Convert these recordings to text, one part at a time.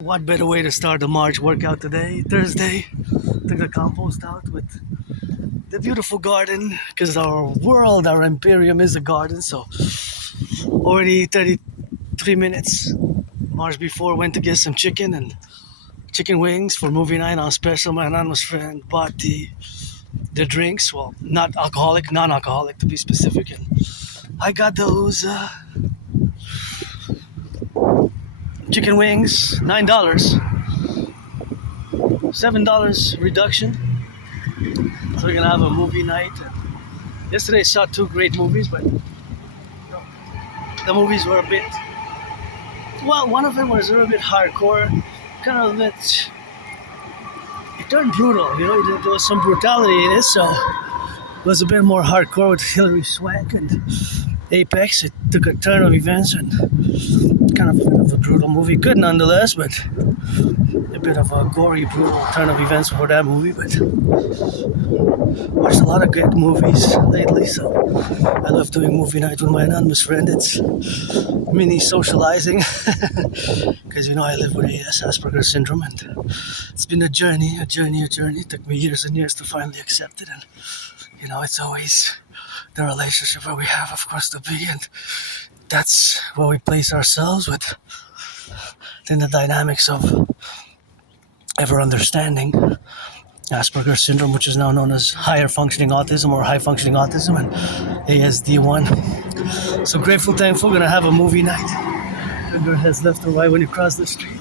What better way to start the March workout today, Thursday? Took the compost out with the beautiful garden because our world, our imperium is a garden. So already 33 minutes. March before went to get some chicken and chicken wings for movie night on special. My anonymous friend bought the drinks. Well, not alcoholic, non-alcoholic to be specific. And I got those chicken wings, $9, $7 reduction. So we're gonna have a movie night. Yesterday I saw two great movies, but the movies were a bit, well, one of them was a little bit hardcore, kind of a bit, it turned brutal, there was some brutality in it, so it was a bit more hardcore with Hilary Swank and Apex. It took a turn of events and kind of a brutal movie. Good nonetheless, but a bit of a gory, brutal turn of events for that movie. But watched a lot of good movies lately, so I love doing movie night with my anonymous friend. It's mini socializing because I live with AS, Asperger's syndrome, and it's been a journey. It took me years and years to finally accept it, and it's always the relationship where we have, of course, to be, and that's where we place ourselves within the dynamics of ever understanding Asperger's syndrome, which is now known as higher functioning autism or high functioning autism, and ASD1. So grateful, thankful, gonna have a movie night. Finger has left or right when you cross the street.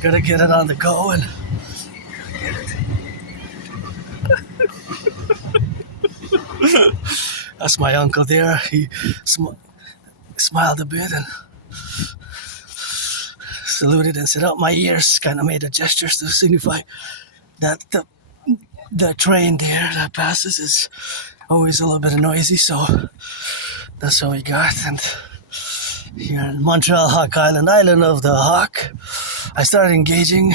Gotta get it on the go and get it. That's my uncle there. He smiled a bit and saluted and said, "Oh, my ears," kind of made a gestures to signify that the train there that passes is always a little bit noisy. So that's what we got. And here in Montreal, Hawk Island of the Hawk, I started engaging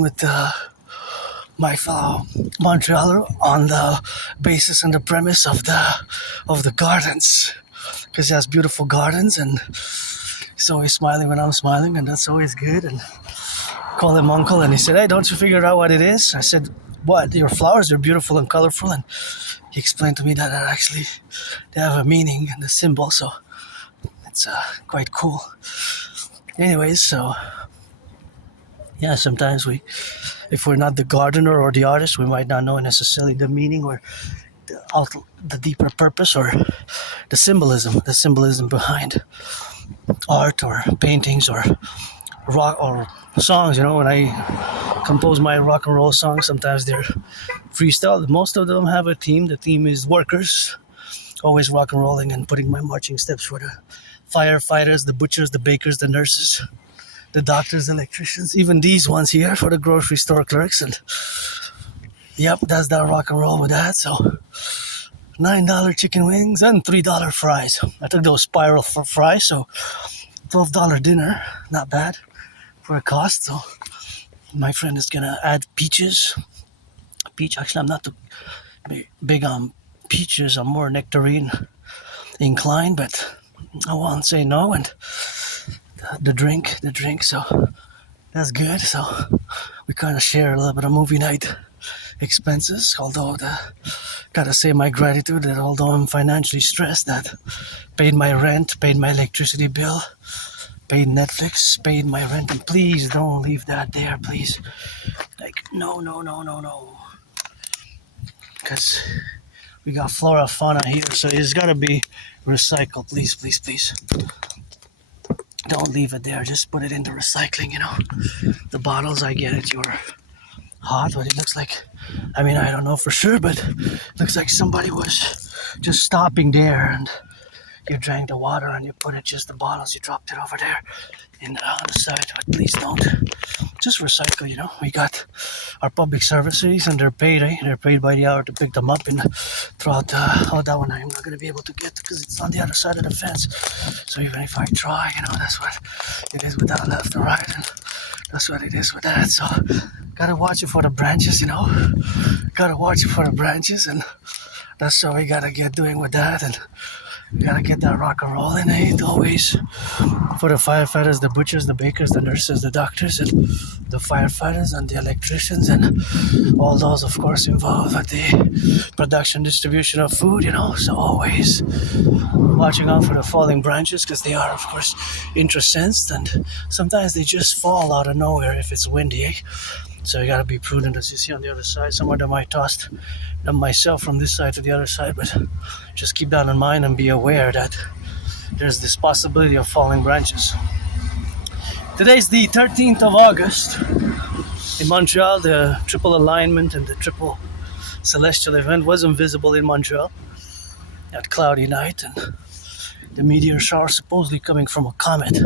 with my fellow Montrealer on the basis and the premise of the gardens, because he has beautiful gardens and he's always smiling when I'm smiling, and that's always good. And call him uncle, and he said, "Hey, don't you figure out what it is?" I said, "What? Your flowers are beautiful and colorful." And he explained to me that actually they have a meaning and a symbol, so it's quite cool. Anyways, so yeah, sometimes if we're not the gardener or the artist, we might not know necessarily the meaning or the deeper purpose or the symbolism behind art or paintings or rock or songs. When I compose my rock and roll songs, sometimes they're freestyle. Most of them have a theme. The theme is workers, always rock and rolling and putting my marching steps for the firefighters, the butchers, the bakers, the nurses, the doctors, the electricians, even these ones here for the grocery store clerks. And yep, that's that rock and roll with that. So $9 chicken wings and $3 fries. I took those spiral fries, so $12 dinner, not bad for a cost. So my friend is gonna add peaches. Actually, I'm not too big on peaches. I'm more nectarine inclined, but I won't say no. And the drink. So that's good. So we kind of share a little bit of movie night expenses. Although gotta say my gratitude that although I'm financially stressed, that paid my rent, paid my electricity bill, paid Netflix, paid my rent, and please don't leave that there, please. Like, no. Because we got flora, fauna here, so it's gotta be recycled, please. Don't leave it there, just put it into recycling, The bottles, I get it, you're hot, but it looks like, I don't know for sure, but it looks like somebody was just stopping there and you drank the water and you put it, just the bottles, you dropped it over there on the side, but please don't. Just recycle, We got our public services and they're paid by the hour to pick them up, and throughout that one I'm not going to be able to get because it's on the other side of the fence. So even if I try, that's what it is with that left and right, and that's what it is with that. So gotta watch it for the branches, and that's what we gotta get doing with that. And You gotta get that rock and roll in it always. For the firefighters, the butchers, the bakers, the nurses, the doctors, and the firefighters and the electricians, and all those, of course, involved with the production, distribution of food, So always watching out for the falling branches because they are, of course, intercensed, and sometimes they just fall out of nowhere if it's windy. So you gotta be prudent, as you see on the other side. Some of them I tossed them myself from this side to the other side, but just keep that in mind and be aware that there's this possibility of falling branches. Today's the 13th of August. In Montreal, the triple alignment and the triple celestial event wasn't visible in Montreal. That cloudy night, and the meteor shower supposedly coming from a comet.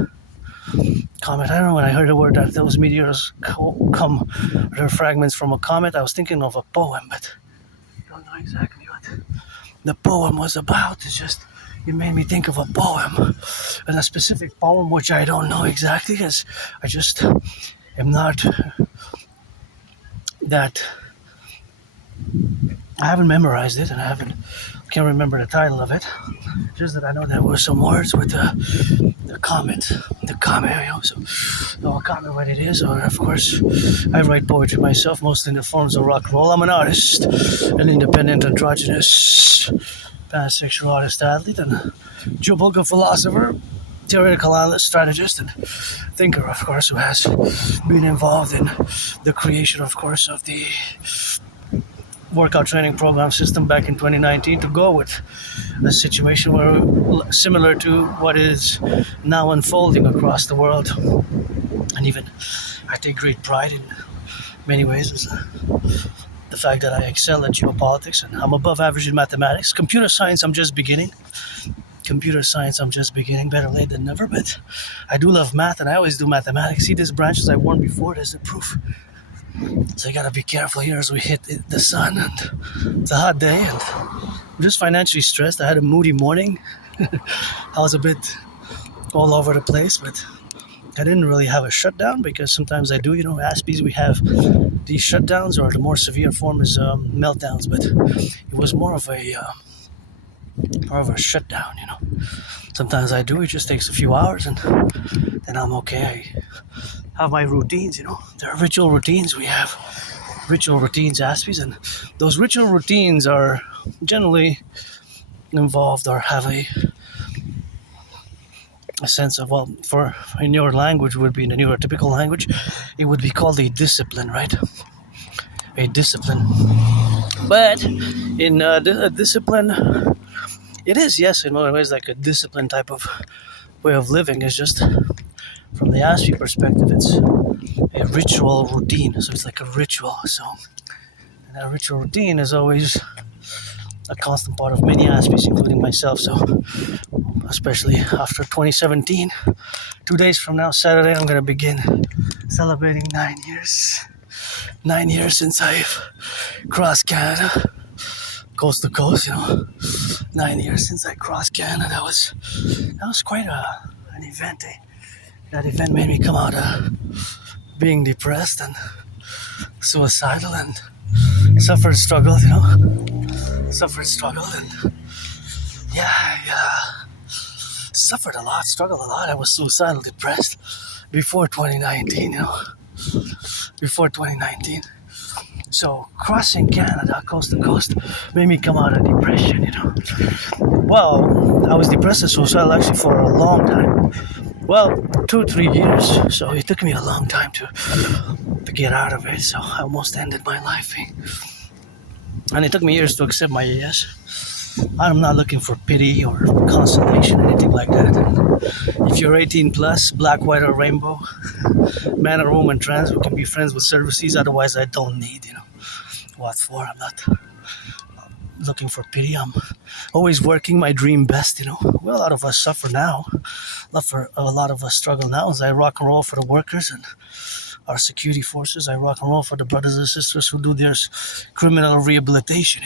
I don't know, when I heard the word that those meteors come, they're fragments from a comet, I was thinking of a poem, but I don't know exactly what the poem was about. It's just, it made me think of a poem, and a specific poem which I don't know exactly, because I just am not that, I haven't memorized it, and can't remember the title of it. Just that I know there were some words with the comet, so I'll comment what it is. Or of course, I write poetry myself, mostly in the forms of rock and roll. I'm an artist, an independent, androgynous, pansexual artist, athlete, and geopolitical philosopher, theoretical analyst, strategist, and thinker, of course, who has been involved in the creation, of course, of the workout training program system back in 2019 to go with a situation where similar to what is now unfolding across the world. And even I take great pride in many ways is the fact that I excel at geopolitics, and I'm above average in mathematics. Computer science, I'm just beginning. Better late than never, but I do love math, and I always do mathematics. See these branches I've worn before, there's the proof. So you gotta be careful here as we hit the sun, and it's a hot day, and I'm just financially stressed. I had a moody morning. I was a bit all over the place, but I didn't really have a shutdown, because sometimes I do, Aspies, we have these shutdowns, or the more severe form is meltdowns, but it was more of a shutdown, Sometimes I do, it just takes a few hours, and then I'm okay. I have my routines, There are ritual routines. We have ritual routines, Aspies, and those ritual routines are generally involved or have a sense of, well, for in your language would be, in the neurotypical language, it would be called a discipline, right? A discipline. But in a discipline, it is, yes, in many ways, like a discipline type of way of living. It's just, from the Aspie perspective, it's a ritual routine. So it's like a ritual. So that ritual routine is always a constant part of many Aspies, including myself. So especially after 2017, 2 days from now, Saturday, I'm going to begin celebrating 9 years. 9 years since I've crossed Canada, coast to coast, 9 years since I crossed Canada. That was quite an event. That event made me come out being depressed and suicidal, and struggled, and I suffered a lot, struggled a lot. I was suicidal, depressed before 2019, before 2019. So crossing Canada coast to coast made me come out of depression, Well, I was depressed and suicidal actually for a long time. Well, 2-3 years. So it took me a long time to get out of it. So I almost ended my life. And it took me years to accept my yes. I'm not looking for pity or consolation, anything like that. If you're 18 plus, black, white, or rainbow, man or woman, trans, we can be friends with services. Otherwise, I don't need, what for? I'm not looking for pity. I'm always working my dream best, Well, a lot of us suffer now. A lot of us struggle now. As I rock and roll for the workers and our security forces, I rock and roll for the brothers and sisters who do their criminal rehabilitation,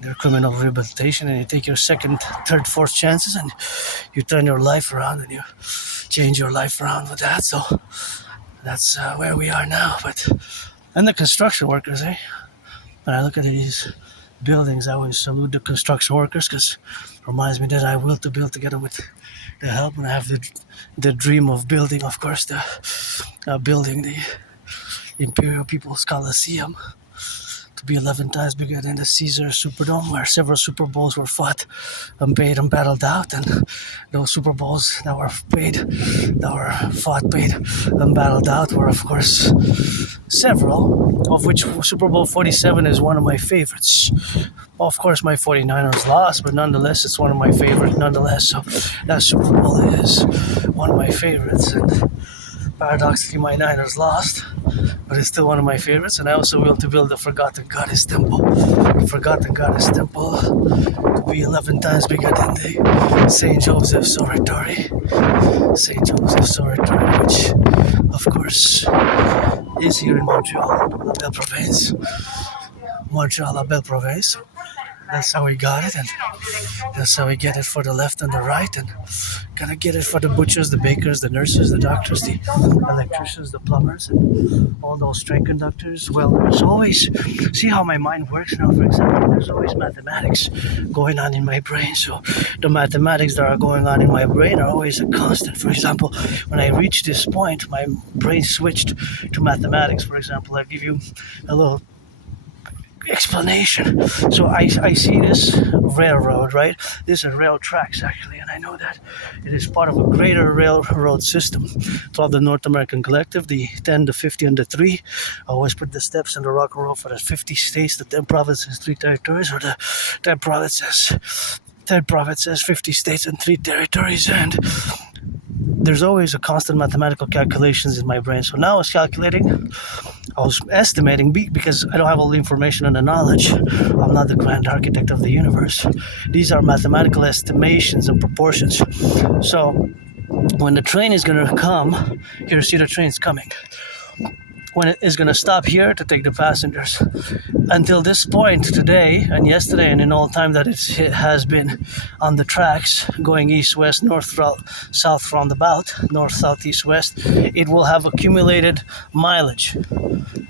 Their criminal rehabilitation, and you take your second, third, fourth chances, and you turn your life around, and you change your life around with that. So that's where we are now. And the construction workers, When I look at these buildings, I always salute the construction workers because it reminds me that I will to build together with the help, and I have the dream of building, of course, building the Imperial People's Coliseum to be 11 times bigger than the Caesar Superdome, where several Super Bowls were fought and paid and battled out. And those Super Bowls that were fought, paid, and battled out were, of course, several, of which Super Bowl 47 is one of my favorites. Of course, my 49ers lost, but nonetheless, it's one of my favorites nonetheless. So that Super Bowl is one of my favorites. And paradoxically, my Niners lost, but it's still one of my favorites. And I also will to build the Forgotten Goddess Temple. The Forgotten Goddess Temple to be 11 times bigger than the St. Joseph's Oratory. St. Joseph's Oratory, which, of course, is here in Montreal, La Belle Province. Montreal, La Belle Province. That's how we got it, and that's how we get it for the left and the right, and gonna get it for the butchers, the bakers, the nurses, the doctors, the electricians, the plumbers, and all those train conductors. Well, there's always, see how my mind works now, for example, there's always mathematics going on in my brain, so the mathematics that are going on in my brain are always a constant. For example, when I reach this point, my brain switched to mathematics. For example, I'll give you a little explanation. So I see this railroad, right? This is rail tracks actually, and I know that it is part of a greater railroad system called the North American Collectif, the 10, the 50, and the 3. I always put the steps in the rock and roll for the 50 states, the 10 provinces, 3 territories, or the 10 provinces, 50 states, and 3 territories, and there's always a constant mathematical calculations in my brain. So now I was estimating, because I don't have all the information and the knowledge. I'm not the grand architect of the universe. These are mathematical estimations and proportions. So when the train is going to come, here, see the train's coming. When it is going to stop here to take the passengers. Until this point today and yesterday and in all time that it has been on the tracks going east, west, north, south, roundabout, north, south, east, west, it will have accumulated mileage,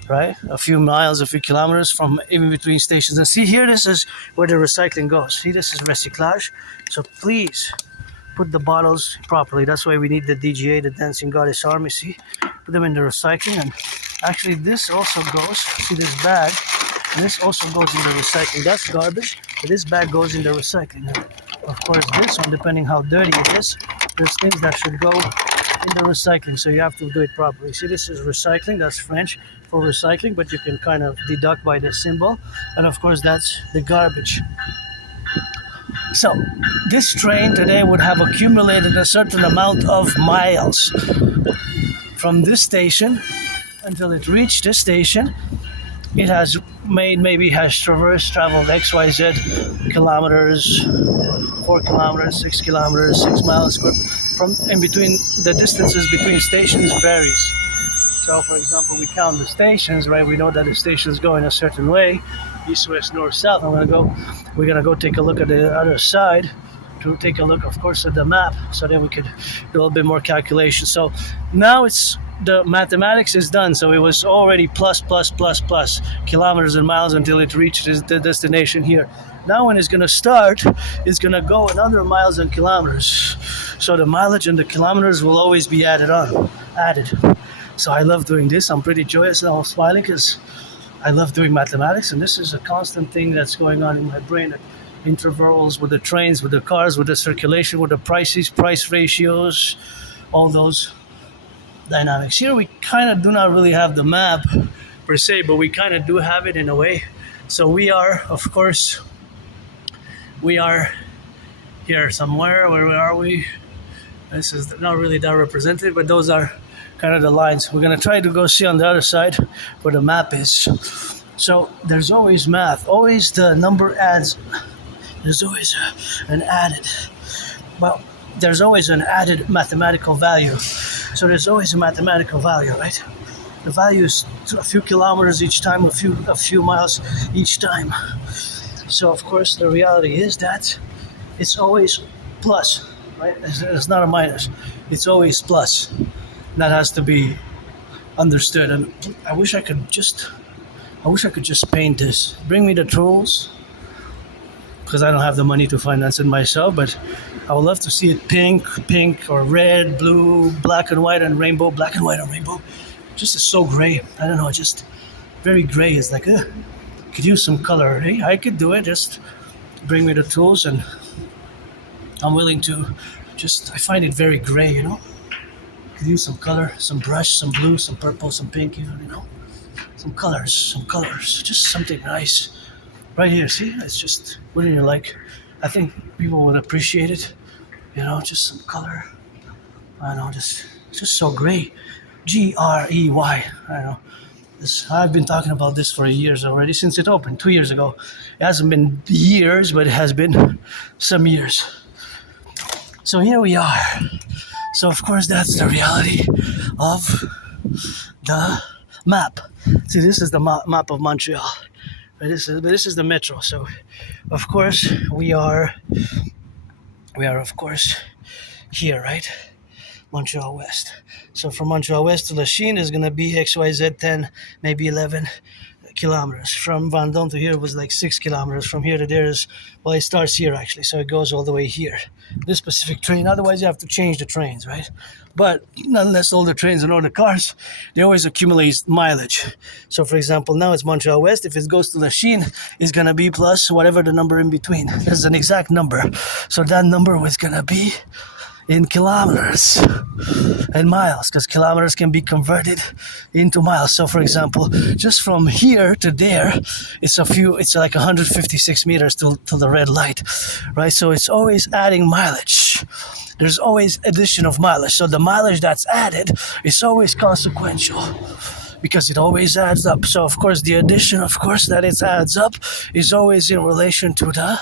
right? A few miles, a few kilometers from in between stations. And see here, this is where the recycling goes. See, this is recyclage. So please put the bottles properly. That's why we need the DGA, the Dancing Goddess Army. See, put them in the recycling. And actually this also goes, see this bag, this also goes in the recycling. That's garbage, but this bag goes in the recycling. And of course this one, depending how dirty it is, there's things that should go in the recycling, so you have to do it properly. See, this is recycling, that's French for recycling, but you can kind of deduct by the symbol. And of course that's the garbage. So this train today would have accumulated a certain amount of miles from this station until it reached this station. It has traveled XYZ kilometers, 4 kilometers, 6 kilometers, 6 miles. From in between, the distances between stations varies. So for example, we count the stations, right? We know that the stations go in a certain way, east, west, north, south. We're gonna go take a look at the other side to take a look, of course, at the map, so then we could do a little bit more calculation. So now the mathematics is done, so it was already plus kilometers and miles until it reached the destination here. Now when it's going to start, it's going to go another miles and kilometers. So the mileage and the kilometers will always be added. So I love doing this. I'm pretty joyous now, I'm smiling because I love doing mathematics, and this is a constant thing that's going on in my brain. Intervals with the trains, with the cars, with the circulation, with the prices, price ratios, all those dynamics. Here we kind of do not really have the map per se, but we kind of do have it in a way. So we are here somewhere. Where are we? This is not really that representative, but those are kind of the lines. We're going to try to go see on the other side where the map is. So there's always math, always the number adds. There's always an added mathematical value. So there's always a mathematical value, right? The value is a few kilometers each time, a few miles each time. So of course the reality is that it's always plus, right? It's not a minus. It's always plus. That has to be understood. And I wish I could just paint this. Bring me the tools. because I don't have the money to finance it myself, but I would love to see it pink or red, blue, black and white and rainbow, black and white and rainbow. Just is so gray. I don't know, just very gray. It's like, could use some color. Hey, I could do it. Just bring me the tools and I'm willing to I find it very gray, you know. Could use some color, some brush, some blue, some purple, some pink, you know. Some colors, just something nice. Right here, see? It's just, wouldn't you like? I think people would appreciate it, you know, just some color. I know, just so gray. Grey. I know. I've been talking about this for years already, since it opened 2 years ago. It hasn't been years, but it has been some years. So here we are. So of course that's the reality of the map. See, this is the map of Montreal. This is the metro. So of course we are of course here, right? Montreal West. So from Montreal West to Lachine is gonna be XYZ 10, maybe 11 kilometers. From Vendôme to here was like 6 kilometers. From here to there is, well, it starts here actually, so it goes all the way here. This specific train, otherwise you have to change the trains, right? But nonetheless, all the trains and all the cars, they always accumulate mileage. So for example, now it's Montreal West. If it goes to Lachine, it's gonna be plus whatever the number in between. There's an exact number. So that number was gonna be in kilometers and miles, because kilometers can be converted into miles. So for example, just from here to there, it's like 156 meters to the red light, right? So it's always adding mileage. There's always addition of mileage. So the mileage that's added is always consequential, because it always adds up. So of course the addition, of course, that it adds up is always in relation to the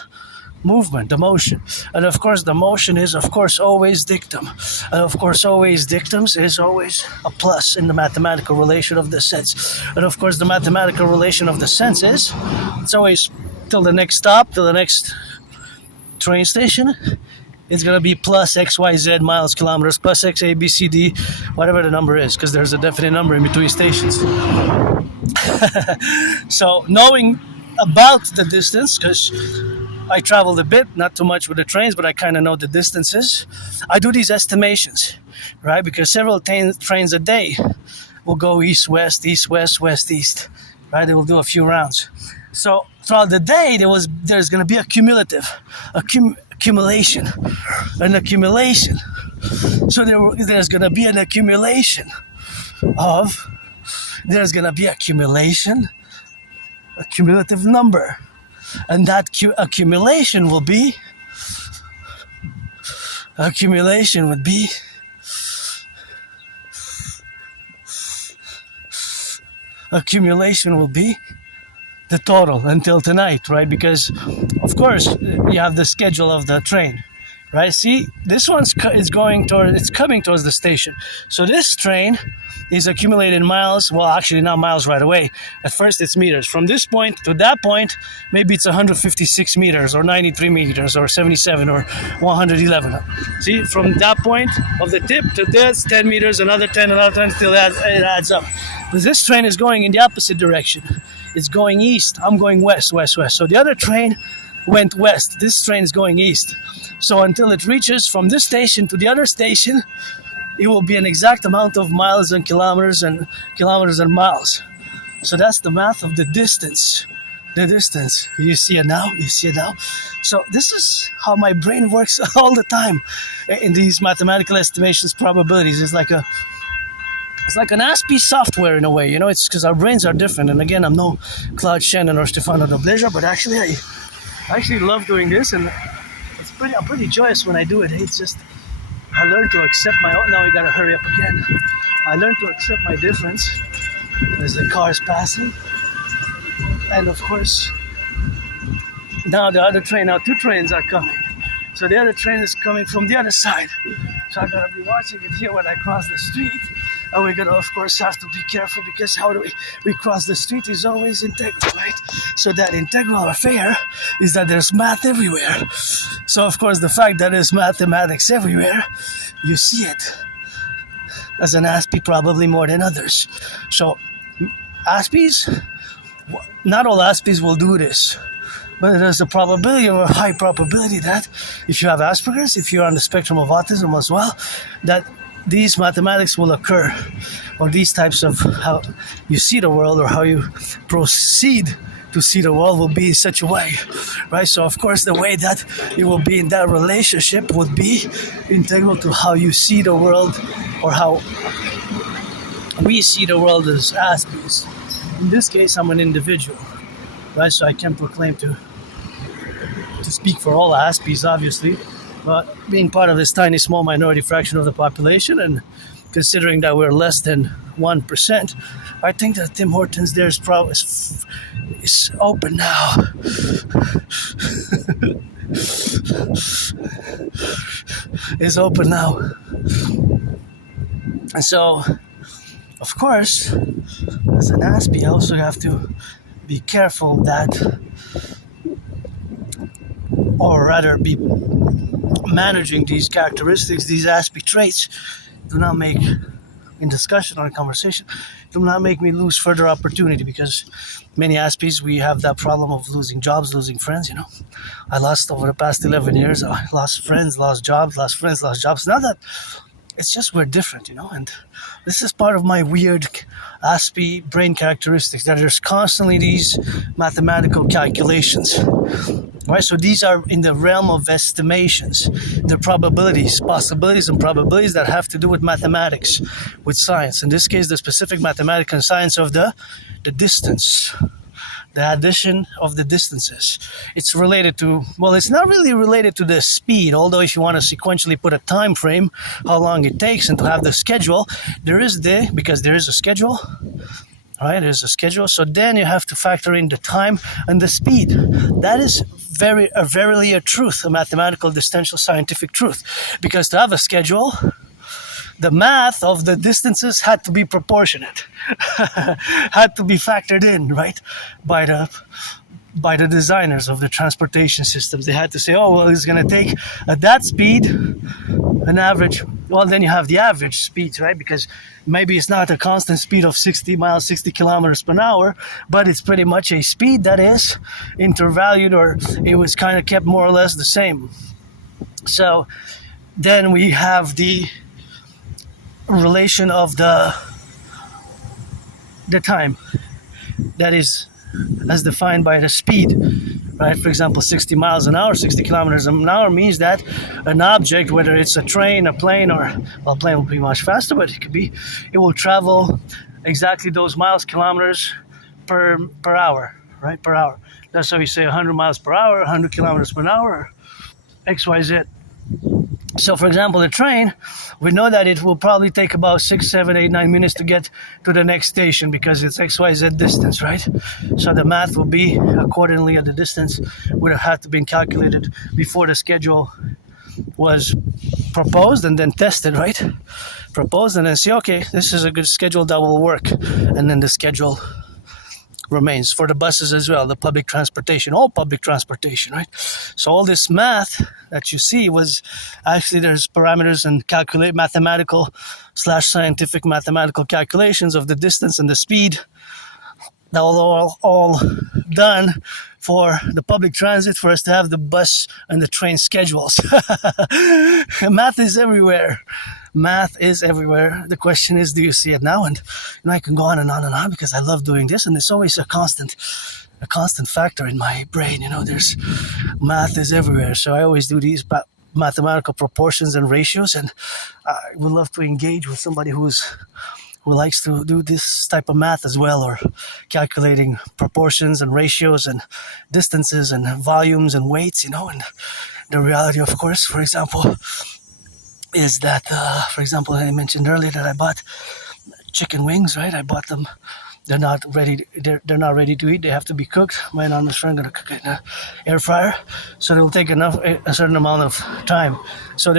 movement, the motion. And of course the motion is of course always dictum. And of course always dictums is always a plus in the mathematical relation of the sense. And of course the mathematical relation of the sense is, it's always till the next stop, till the next train station, it's going to be plus XYZ miles, kilometers, plus X, A, B, C, D, whatever the number is, because there's a definite number in between stations. So knowing about the distance, because I traveled a bit, not too much with the trains, but I kind of know the distances. I do these estimations, right? Because several trains a day will go east-west, east-west, west-east, right? They will do a few rounds. So throughout the day, there's going to be a cumulative, accumulation, an accumulation. So there's going to be an accumulation there's going to be a cumulative number. And that accumulation would be the total until tonight, right? Because of course you have the schedule of the train, right? See, this one's coming towards the station. So this train is accumulated miles. Well, actually not miles right away. At first it's meters. From this point to that point, maybe it's 156 meters or 93 meters or 77 or 111. See, from that point of the tip to this, 10 meters, another 10 till it adds up. But this train is going in the opposite direction. It's going east. I'm going west. So the other train went west. This train is going east. So until it reaches from this station to the other station, it will be an exact amount of miles and kilometers and miles. So that's the math of the distance. The distance. You see it now? So this is how my brain works all the time in these mathematical estimations probabilities. It's like an Aspie software in a way, you know. It's because our brains are different. And again, I'm no Claude Shannon or Stefano Dobleja, but actually I love doing this, and I'm pretty joyous when I do it. It's just, I learned to accept my own. Now we gotta hurry up again. I learned to accept my difference as the car is passing. And of course, now two trains are coming. So the other train is coming from the other side. So I gotta be watching it here when I cross the street. And we're gonna, of course, have to be careful, because how do we cross the street is always integral, right? So that integral affair is that there's math everywhere. So of course, the fact that there's mathematics everywhere, you see it as an Aspie probably more than others. So Aspies, not all Aspies will do this. But there's a probability, or a high probability, that if you have Asperger's, if you're on the spectrum of autism as well, that these mathematics will occur, or these types of how you see the world or how you proceed to see the world will be in such a way, right? So of course the way that you will be in that relationship would be integral to how you see the world, or how we see the world as Aspies. In this case, I'm an individual, right? So I can proclaim to speak for all Aspies, obviously, but being part of this tiny small minority fraction of the population, and considering that we're less than 1%, I think that Tim Hortons there is open now. Is open now. And so, of course, as an Aspie, I also have to be careful that, or rather be managing these characteristics, these Aspie traits, do not make, in discussion or in conversation, do not make me lose further opportunity, because many Aspies, we have that problem of losing jobs, losing friends, I lost over the past 11 years, I lost friends, lost jobs, lost friends, lost jobs. Now that it's just we're different, and this is part of my weird Aspie brain characteristics, that there's constantly these mathematical calculations, right? So these are in the realm of estimations, the probabilities, possibilities and probabilities that have to do with mathematics, with science. In this case, the specific mathematical and science of the distance, the addition of the distances. It's related to, well, it's not really related to the speed, although if you want to sequentially put a time frame, how long it takes, and to have the schedule, because there is a schedule, right? There's a schedule, so then you have to factor in the time and the speed. That is verily a truth, a mathematical, distential, scientific truth, because to have a schedule, the math of the distances had to be proportionate, had to be factored in, right, by the designers of the transportation systems. They had to say, oh, well, it's going to take at that speed an average. Well, then you have the average speeds, right? Because maybe it's not a constant speed of 60 miles, 60 kilometers per hour, but it's pretty much a speed that is intervalued, or it was kind of kept more or less the same. So then we have the relation of the time, that is as defined by the speed, right? For example, 60 miles an hour, 60 kilometers an hour means that an object, whether it's a train, a plane, or, well, a plane will be much faster, but it will travel exactly those miles, kilometers per hour, right? Per hour. That's how we say 100 miles per hour, 100 kilometers per hour, XYZ. So, for example, the train, we know that it will probably take about 6, 7, 8, 9 minutes to get to the next station, because it's XYZ distance, right? So the math will be accordingly, at the distance would have had to been calculated before the schedule was proposed and then tested, right? Proposed and then see, okay, this is a good schedule that will work. And then the schedule remains for the buses as well, the public transportation, all public transportation, right? So all this math that you see was actually, there's parameters and mathematical / scientific mathematical calculations of the distance and the speed that were all done for the public transit, for us to have the bus and the train schedules. Math is everywhere. Math is everywhere. The question is, do you see it now? And I can go on and on and on, because I love doing this, and it's always a constant factor in my brain. There's math is everywhere. So I always do these mathematical proportions and ratios, and I would love to engage with somebody who likes to do this type of math as well, or calculating proportions and ratios and distances and volumes and weights, and the reality, of course, for example, is that, for example, I mentioned earlier that I bought chicken wings, right? I bought them. They're not ready. They're not ready to eat. They have to be cooked. My anonymous friend gonna cook it in an air fryer, so they will take a certain amount of time. So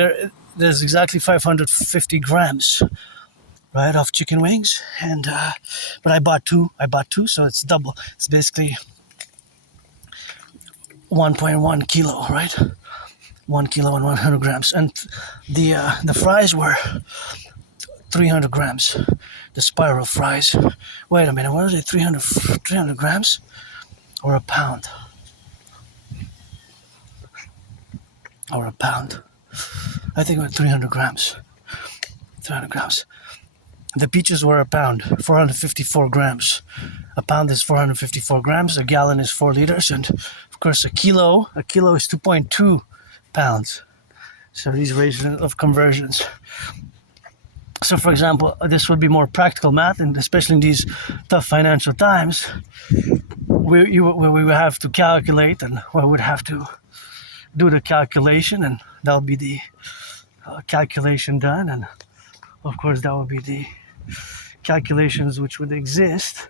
there's exactly 550 grams, right, of chicken wings, and but I bought two, so it's double. It's basically 1.1 kilo, right? 1 kilo and 100 grams, and the fries were 300 grams. The spiral fries. Wait a minute, what are they? 300 grams or a pound? or a pound. I think it was 300 grams. 300 grams. The peaches were a pound, 454 grams. A pound is 454 grams. A gallon is 4 liters, and of course a kilo is 2.2 pounds. So these ratios of conversions. So, for example, this would be more practical math, and especially in these tough financial times, we would have to calculate, and we would have to do the calculation, and that'll be the calculation done, and of course that would be the calculations which would exist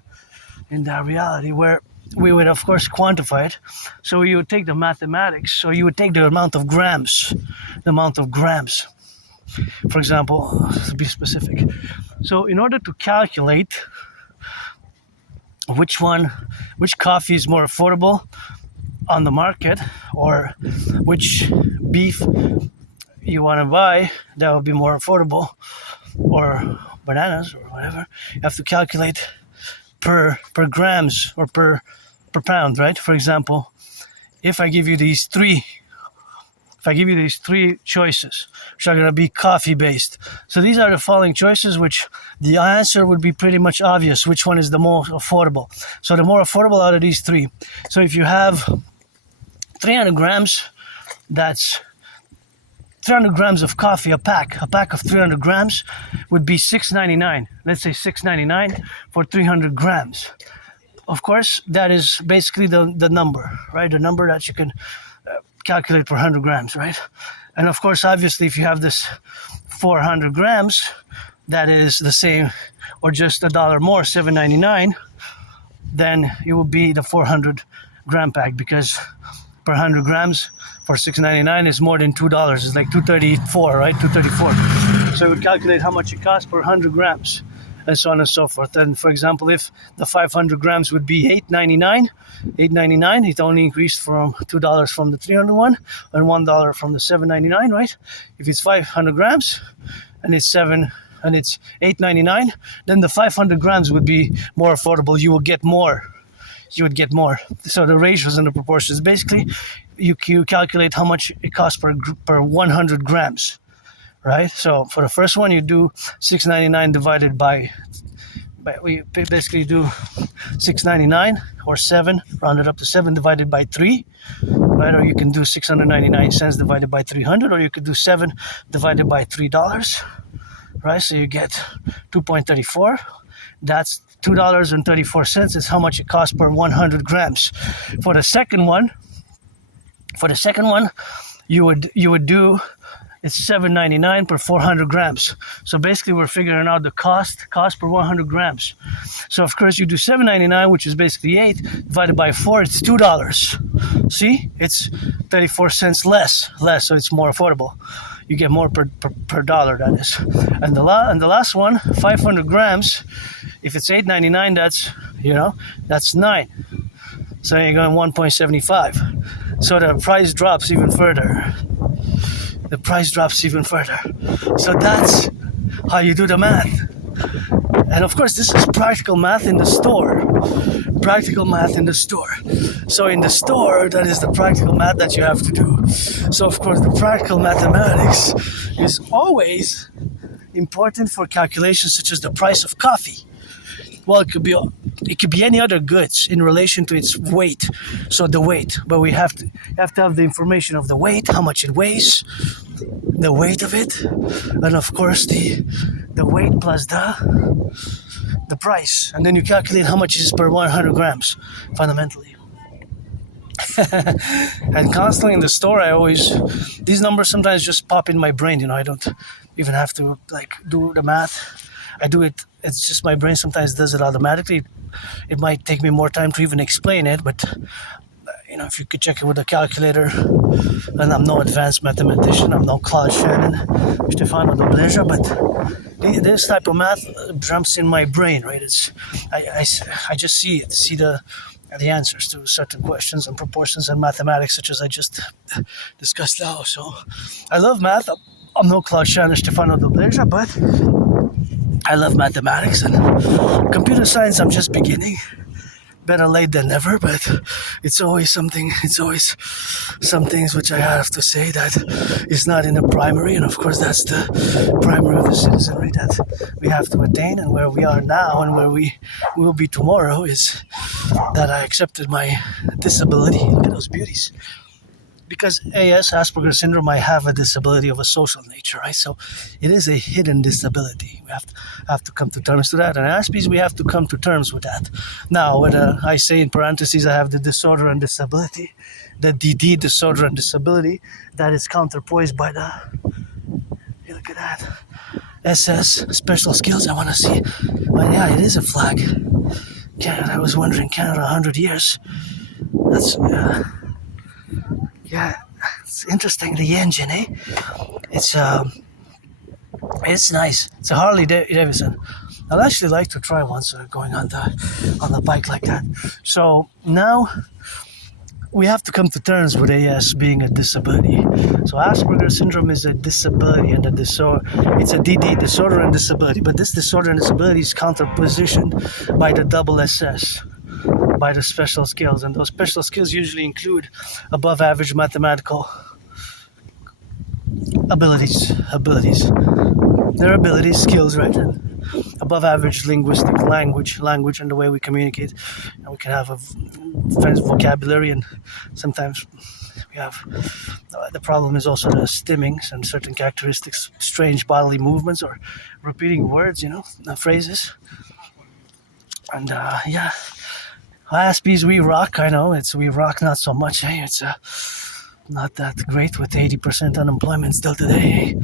in that reality, where we would of course quantify it. So you would take the mathematics, so you would take the amount of grams. For example, to be specific. So in order to calculate which coffee is more affordable on the market, or which beef you want to buy that will be more affordable, or bananas or whatever, you have to calculate per grams or per pound, right? For example, if I give you these three choices, which are going to be coffee based. So these are the following choices, which the answer would be pretty much obvious which one is the most affordable. So the more affordable out of these three. So if you have 300 grams, that's 300 grams of coffee, a pack of 300 grams would be $6.99. Let's say $6.99 for 300 grams. Of course, that is basically the number, right? The number that you can calculate per 100 grams, right? And of course, obviously, if you have this 400 grams, that is the same, or just $1 more, $7.99, then it will be the 400 gram pack, because per 100 grams for $6.99 is more than $2. It's like $2.34, right? $2.34. So we would calculate how much it costs per 100 grams, and so on and so forth. And for example, if the 500 grams would be $8.99, it only increased from $2 from the 300 one and $1 from the $7.99, right? If it's 500 grams and it's $8.99, then the 500 grams would be more affordable. You would get more. So the ratios and the proportions, basically, you calculate how much it costs per 100 grams, right? So for the first one, you do $6.99 divided by we basically do $6.99 or 7, rounded up to 7, divided by 3, right? Or you can do 699 cents divided by 300, or you could do 7 divided by $3, right? So you get 2.34. That's $2.34 is how much it costs per 100 grams. For the second one, you would do, it's $7.99 per 400 grams. So basically, we're figuring out the cost per 100 grams. So of course, you do $7.99, which is basically 8, divided by 4, it's $2. See, it's 34 cents less. So it's more affordable. You get more per dollar, that is. And the last one, 500 grams. If it's $8.99, that's 9. So you're going 1.75. So the price drops even further. So that's how you do the math. And of course, this is practical math in the store. So in the store, that is the practical math that you have to do. So of course, the practical mathematics is always important for calculations such as the price of coffee. Well, it could be any other goods in relation to its weight. So the weight, but we have to have the information of the weight, how much it weighs, the weight of it, and of course the weight plus the price, and then you calculate how much it is per 100 grams, fundamentally. And constantly in the store, these numbers sometimes just pop in my brain. I don't even have to do the math. I do it. It's just my brain sometimes does it automatically. It might take me more time to even explain it, but if you could check it with a calculator. And I'm no advanced mathematician. I'm no Claude Shannon, Stefano Dobleja, but this type of math jumps in my brain, right? I just see the answers to certain questions and proportions and mathematics, such as I just discussed now. So I love math. I'm no Claude Shannon, Stefano Dobleja, but I love mathematics, and computer science I'm just beginning. better late than never, but it's always something. It's always some things which I have to say that is not in the primary, and of course that's the primary of the citizenry that we have to attain, and where we are now and where we will be tomorrow is that I accepted my disability. Look at those beauties. Because AS, Asperger's syndrome, I have a disability of a social nature, right? So it is a hidden disability. We have to come to terms with that. And Aspies, we have to come to terms with that. Now, when I say in parentheses, I have the disorder and disability, the dedie, disorder and disability, that is counterpoised by the, hey, look at that, SS, special skills. I want to see. Well, yeah, it is a flag. Canada, I was wondering, Canada, 100 years. That's, yeah, it's interesting. The engine, eh? It's nice. It's a Harley Davidson. I'd actually like to try once going on the bike like that. So now we have to come to terms with AS being a disability. So Asperger's syndrome is a disability, and it's a DD, disorder and disability. But this disorder and disability is counterpositioned by the double SS. By the special skills, and those special skills usually include above average mathematical abilities. Their abilities, skills, right? And above average linguistic language, and the way we communicate. And we can have a vocabulary, and sometimes we have the problem is also the stimmings and certain characteristics, strange bodily movements or repeating words, phrases. And yeah. Aspies, we rock. I know we rock not so much. Hey, it's not that great with 80% unemployment still today.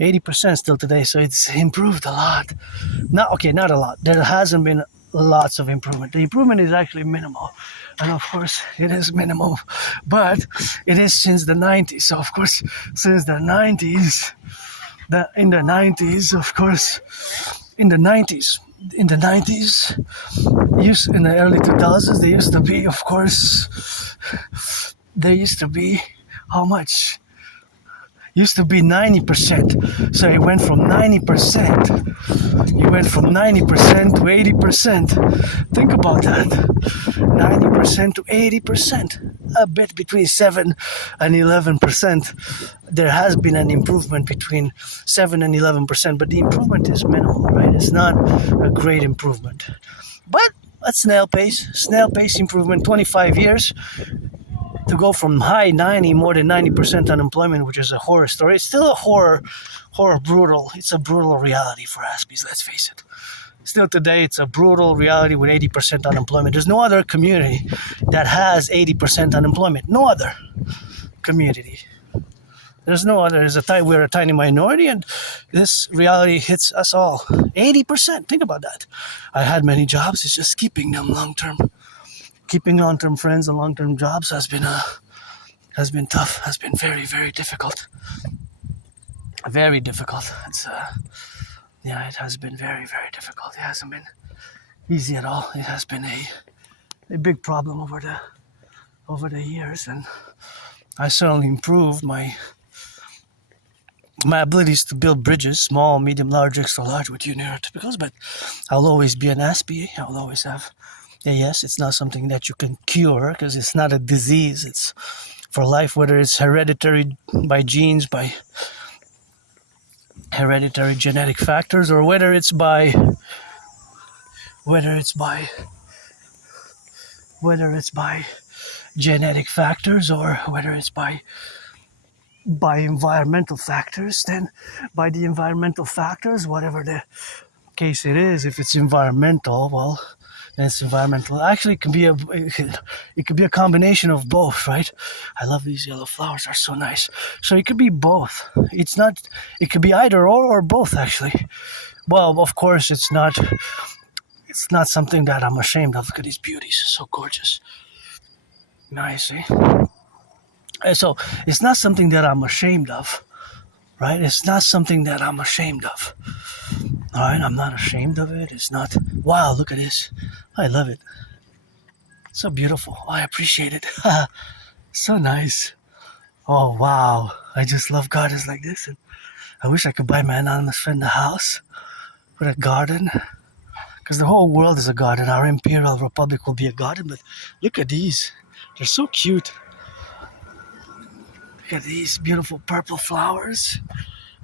80% still today, so it's improved a lot. Not a lot. There hasn't been lots of improvement. The improvement is actually minimal, and of course it is minimal, but it is since the 90s. So of course, since the 90s, in the 90s, in the early 2000s, there used to be how much? Used to be 90%. So it went from 90%. To 80%. Think about that. 90% to 80%. A bit between 7 and 11%. There has been an improvement between 7 and 11%, but the improvement is minimal, right? It's not a great improvement. But a snail pace improvement, 25 years. To go from high 90, more than 90% unemployment, which is a horror story. It's still a horror brutal. It's a brutal reality for Aspies, let's face it. Still today, it's a brutal reality with 80% unemployment. There's no other community that has 80% unemployment. No other community. There's no other. We're a tiny minority, and this reality hits us all. 80%. Think about that. I had many jobs. It's just keeping them long-term. Keeping long-term friends and long-term jobs has been tough. Has been very, very difficult. Very difficult. It has been very, very difficult. It hasn't been easy at all. It has been a big problem over the years, and I certainly improved my abilities to build bridges, small, medium, large, extra large, with neurotypicals, but I'll always be an Aspie. I'll always have. Yes, it's not something that you can cure because it's not a disease. It's for life, whether it's hereditary by genes, by hereditary genetic factors, or whether it's by genetic factors, or whether it's by environmental factors. Then by the environmental factors, whatever the case it is, if it's environmental, well, it's environmental. Actually, it could be a combination of both, right? I love these yellow flowers; they're so nice. So it could be both. It could be either or both, actually. Well, of course, it's not something that I'm ashamed of. Look at these beauties, so gorgeous. Nice, eh? So it's not something that I'm ashamed of, right? It's not something that I'm ashamed of. All right, I'm not ashamed of it. It's not. Wow, look at this. I love it. So beautiful. I appreciate it. So nice. Oh, wow. I just love gardens like this. And I wish I could buy my anonymous friend a house with a garden. because the whole world is a garden. Our imperial republic will be a garden, but look at these. They're so cute. Look at these beautiful purple flowers.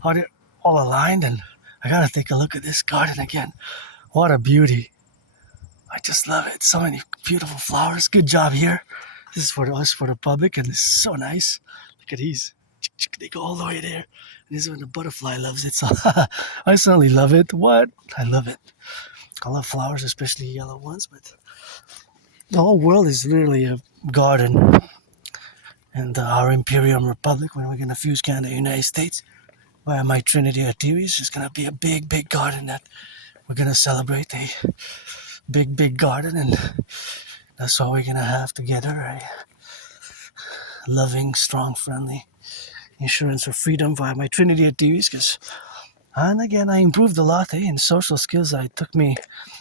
How they're all aligned, and I gotta take a look at this garden again. What a beauty. I just love it. So many beautiful flowers. Good job here. This is for us, for the public, and it's so nice. Look at these. They go all the way there. And this is when the butterfly loves it. So I certainly love it. What? I love it. I love flowers, especially yellow ones, but the whole world is literally a garden. And our Imperial Republic, when we're going to fuse Canada and the United States, via my Trinity of theories, is going to be a big, big garden that we're going to celebrate. A big, big garden, and that's what we're going to have together. A loving, strong, friendly insurance of freedom via my Trinity of theories. And again, I improved a lot in social skills. It took me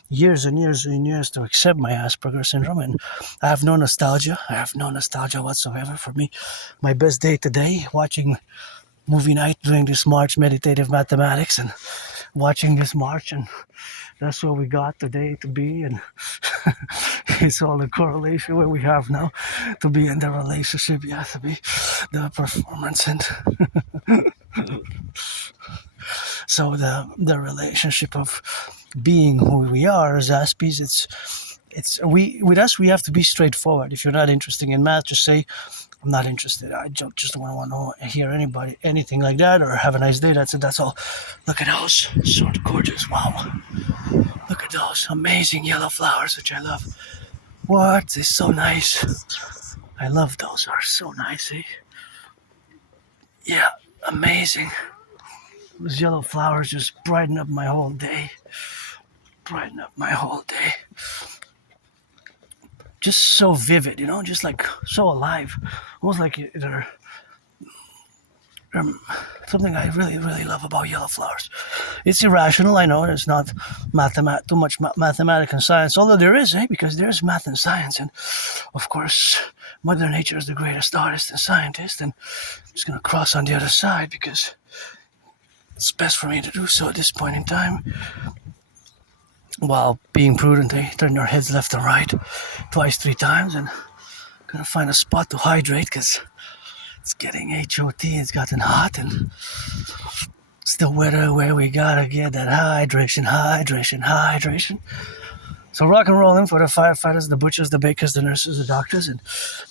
years and years and years to accept my Asperger's syndrome, and I have no nostalgia. I have no nostalgia whatsoever. For me, my best day today, watching movie night during this March meditative mathematics and watching this March, and that's what we got today to be, and it's all the correlation where we have now to be in the relationship, yeah, to be the performance, and so the relationship of being who we are as Aspies, it's we with us we have to be straightforward. If you're not interested in math, just say I'm not interested. I just don't want to hear anybody anything like that, or have a nice day. That's it. That's all. Look at those, so gorgeous. Wow. Look at those amazing yellow flowers, which I love. What is so nice? I love those. Are so nice, eh? Yeah, amazing. Those yellow flowers just brighten up my whole day. Brighten up my whole day. Just so vivid, just like so alive. Almost like they're something I really, really love about yellow flowers. It's irrational, I know. There's not too much mathematics and science, although there is, because there's math and science. And of course, Mother Nature is the greatest artist and scientist. And I'm just going to cross on the other side because it's best for me to do so at this point in time. While being prudent, they turn their heads left and right twice, 3 times, and gonna find a spot to hydrate because it's getting HOT. It's gotten hot, and it's the weather where we gotta get that hydration. So rock and roll in for the firefighters, the butchers, the bakers, the nurses, the doctors, and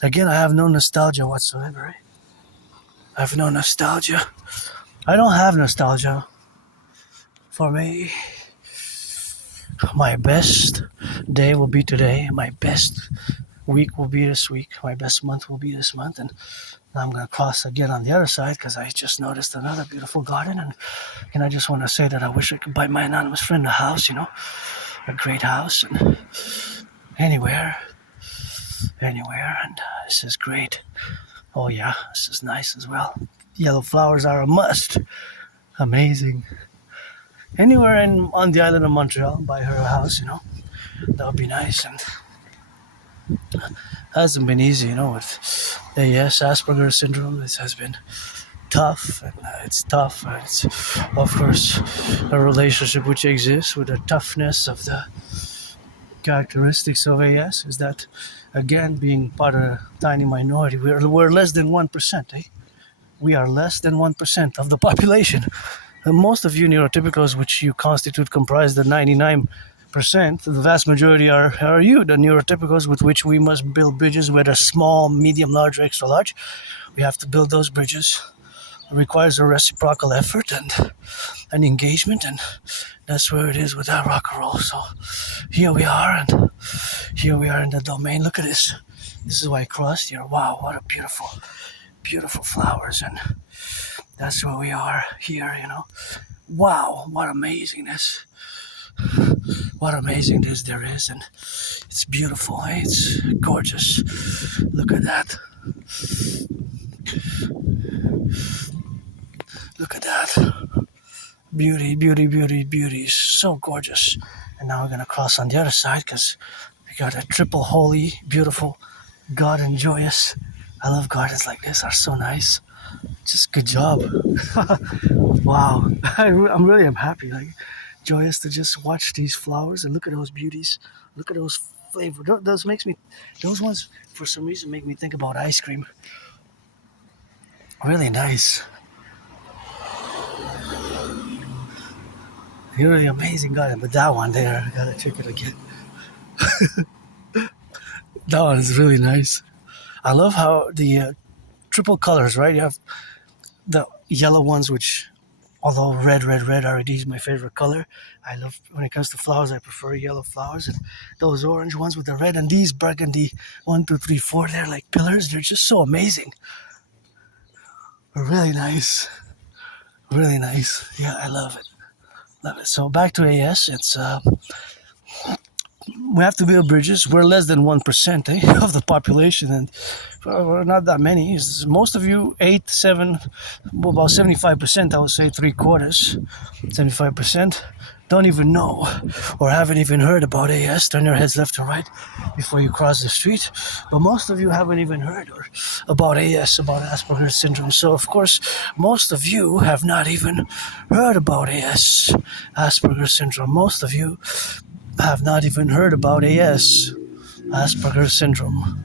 again, I have no nostalgia whatsoever. I have no nostalgia. I don't have nostalgia. For me, my best day will be today. My best week will be this week. My best month will be this month. And now I'm going to cross again on the other side because I just noticed another beautiful garden. And I just want to say that I wish I could buy my anonymous friend a house, a great house. And anywhere. And this is great. Oh, yeah, this is nice as well. Yellow flowers are a must. Amazing. Anywhere on the island of Montreal, buy her a house, that would be nice. And it hasn't been easy, with AS, Asperger's syndrome. It has been tough, and it's tough. And it's, of course, a relationship which exists with the toughness of the characteristics of AS is that, again, being part of a tiny minority, we're less than 1%, We are less than 1% of the population. Most of you neurotypicals, which you comprise the 99%, the vast majority are you, the neurotypicals with which we must build bridges, whether small, medium, large, or extra large. We have to build those bridges. It requires a reciprocal effort and an engagement, and that's where it is with our rock and roll. So here we are in the domain. Look at this. This is why I crossed here. Wow, what a beautiful, beautiful flowers, and that's where we are here, Wow, what amazingness. What amazingness there is, and it's beautiful, It's gorgeous. Look at that. Look at that. Beauty, beauty, beauty, beauty. So gorgeous. And now we're going to cross on the other side because we got a triple holy, beautiful, garden joyous. I love gardens like this. They're so nice. Just good job. Wow. I'm happy. joyous to just watch these flowers and look at those beauties. Look at those flavor. Those ones for some reason make me think about ice cream. Really nice. Really amazing garden, but that one there, I gotta check it again. That one is really nice. I love how the triple colors, right? You have the yellow ones, which, although red already is my favorite color. I love, when it comes to flowers, I prefer yellow flowers. And those orange ones with the red, and these burgundy 1, 2, 3, 4, they're like pillars. They're just so amazing. Really nice. Really nice. Yeah, I love it. Love it. So back to AS, it's we have to build bridges. We're less than 1% of the population, and we're not that many. Most of you, 8, 7, about 75%, I would say 3/4, 75%, don't even know or haven't even heard about AS. Turn your heads left and right before you cross the street. But most of you haven't even heard about AS, about Asperger's syndrome. So, of course, most of you have not even heard about AS, Asperger's syndrome. Most of you have not even heard about AS, Asperger's syndrome.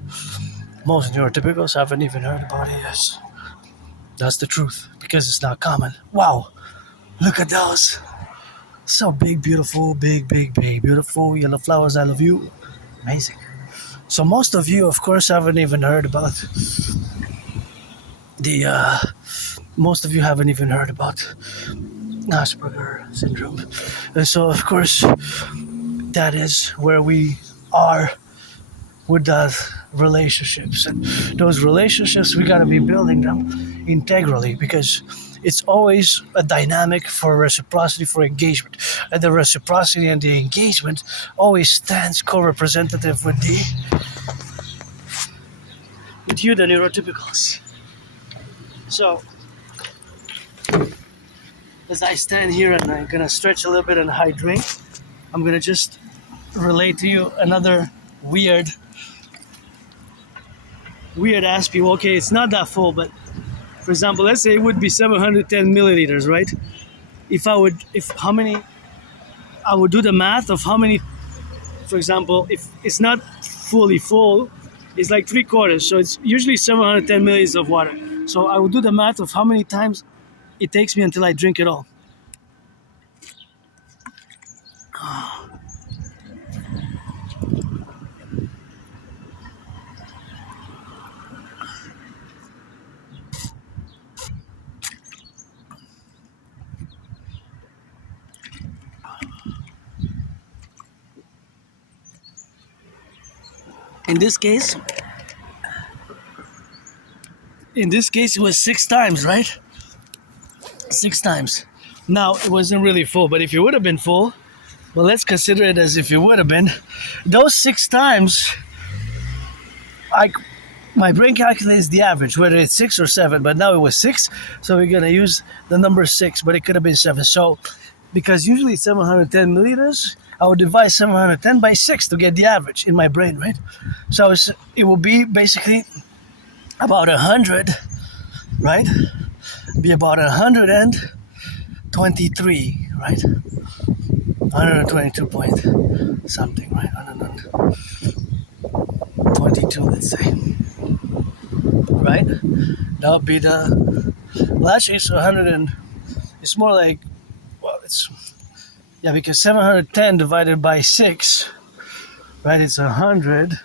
Most neurotypicals haven't even heard about AS. That's the truth, because it's not common. Wow, look at those. So big, beautiful, big, beautiful. Yellow flowers, I love you. Amazing. So most of you, of course, haven't even heard about most of you haven't even heard about Asperger syndrome. And so, of course, that is where we are with those relationships. And those relationships, we got to be building them integrally, because it's always a dynamic for reciprocity, for engagement. And the reciprocity and the engagement always stands co-representative with you, the neurotypicals. So, as I stand here and I'm going to stretch a little bit and hydrate, I'm going to just relate to you another weird Aspie. Okay, it's not that full, but for example, let's say it would be 710 milliliters, right? I would do the math of how many, for example, if it's not fully full, it's like 3/4, so it's usually 710 milliliters of water. So I would do the math of how many times it takes me until I drink it all. In this case, it was 6 times, right? 6 times. Now, it wasn't really full, but if it would have been full, well, let's consider it as if it would have been. Those 6 times, my brain calculates the average, whether it's 6 or 7, but now it was 6, so we're going to use the number 6, but it could have been 7. So, because usually it's 710 milliliters, I would divide 710 by 6 to get the average in my brain, right? So it will be basically about 100, right? Be about 123, right? 122 point something, right? 122, let's say. Right? That would be well, actually it's 100 and, it's more like, well, it's, yeah, because 710 divided by 6, right, it's 100.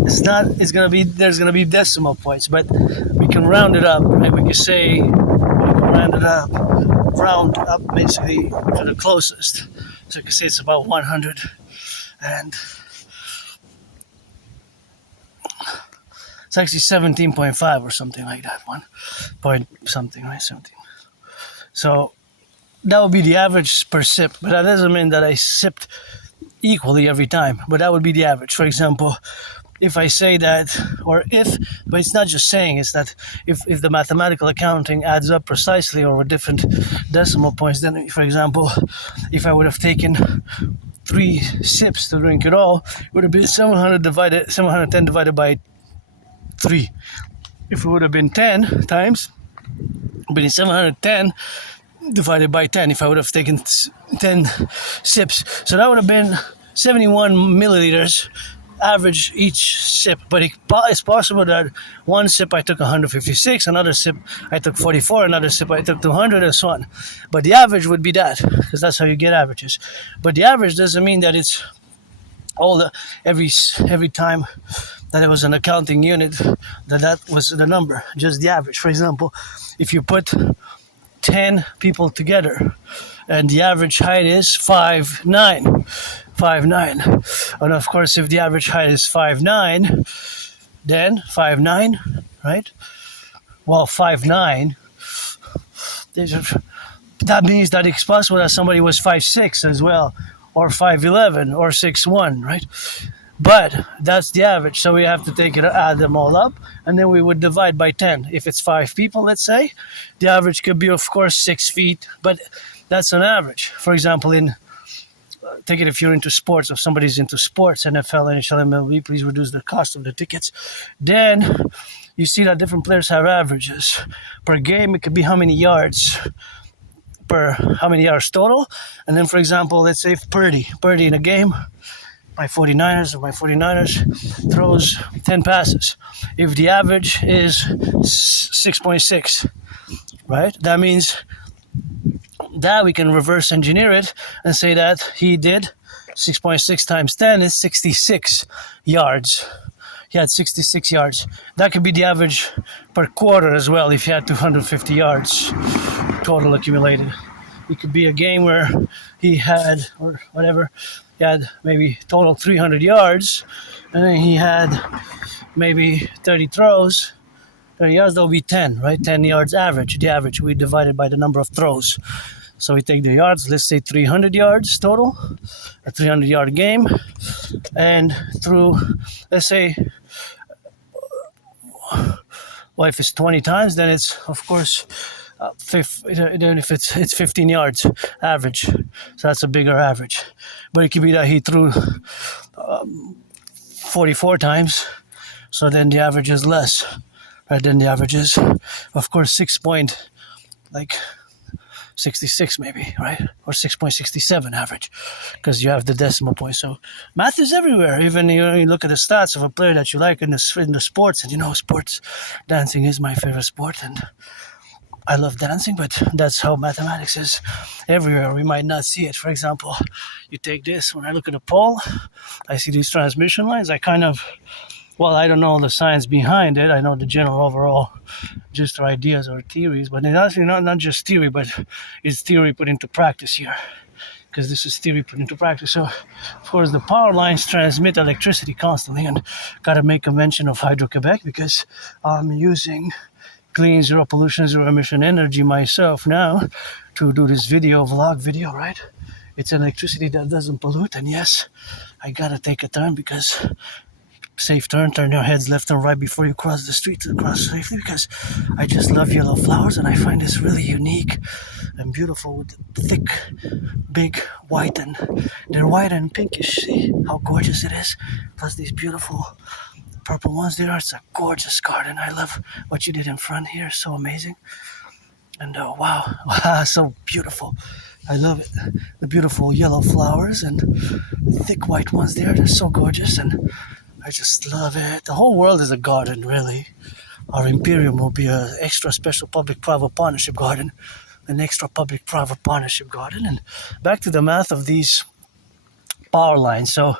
There's gonna be decimal points, but we can round it up, right? We can round up basically to the closest. So you can say it's about 100, and it's actually 17.5 or something like that, 1 point something, right? 17. So that would be the average per sip, but that doesn't mean that I sipped equally every time, but that would be the average. For example, if I say that, but it's not just saying, it's that if the mathematical accounting adds up precisely over different decimal points, then, for example, if I would have taken 3 sips to drink it all, it would have been 710 divided by 3. If it would have been 10 times, But in 710 divided by 10, if I would have taken 10 sips, so that would have been 71 milliliters average each sip. But it's possible that one sip I took 156, another sip I took 44, another sip I took 200, and so on. But the average would be that, because that's how you get averages. But the average doesn't mean that it's every time that it was an accounting unit that was the number, just the average. For example, if you put 10 people together and the average height is 5'9", and of course if the average height is 5'9", then 5'9", right? Well, 5'9", that means that it's possible that somebody was 5'6" as well, or 5'11", or 6'1", right? But that's the average, so we have to add them all up, and then we would divide by 10. If it's 5 people, let's say, the average could be, of course, 6 feet, but that's an average. For example, take it if you're into sports, if somebody's into sports, NFL, NHL, MLB, please reduce the cost of the tickets. Then you see that different players have averages. Per game, it could be how many yards total. And then, for example, let's say Purdy in a game, my 49ers throws 10 passes. If the average is 6.6, right? That means that we can reverse engineer it and say that he did 6.6 times 10 is 66 yards. He had 66 yards. That could be the average per quarter as well if he had 250 yards total accumulated. It could be a game where he had, or whatever, he had maybe total 300 yards, and then he had maybe 30 throws. 30 yards, that would be 10, right? 10 yards average. The average, we divide it by the number of throws. So we take the yards, let's say 300 yards total, a 300-yard game, and through, let's say, well, if it's 20 times, then it's, of course, then if it's 15 yards average, so that's a bigger average. But it could be that he threw 44 times, so then the average is less, right? Then the average is, of course, 6.66 maybe, right? Or 6.67 average, because you have the decimal point. So math is everywhere. Even you look at the stats of a player that you like in the sports, and sports, dancing is my favorite sport, and I love dancing, but that's how mathematics is everywhere. We might not see it. For example, you take this. When I look at a pole, I see these transmission lines. I don't know the science behind it. I know the general overall just ideas or theories, but it's actually not just theory, but it's theory put into practice here, because this is theory put into practice. So, of course, the power lines transmit electricity constantly, and got to make a mention of Hydro-Quebec because I'm using clean, zero pollution, zero emission energy myself now to do this vlog video, right? It's electricity that doesn't pollute, and yes, I gotta take a turn because safe turn your heads left and right before you cross the street to cross safely, because I just love yellow flowers and I find this really unique and beautiful with thick, big, white, and they're white and pinkish. See how gorgeous it is? Plus these beautiful purple ones there. It's a gorgeous garden. I love what you did in front here. So amazing. And wow, so beautiful. I love it. The beautiful yellow flowers and the thick white ones there. They're so gorgeous, and I just love it. The whole world is a garden, really. Our Imperium will be an extra special public-private partnership garden, an extra public-private partnership garden. And back to the math of these power lines. So,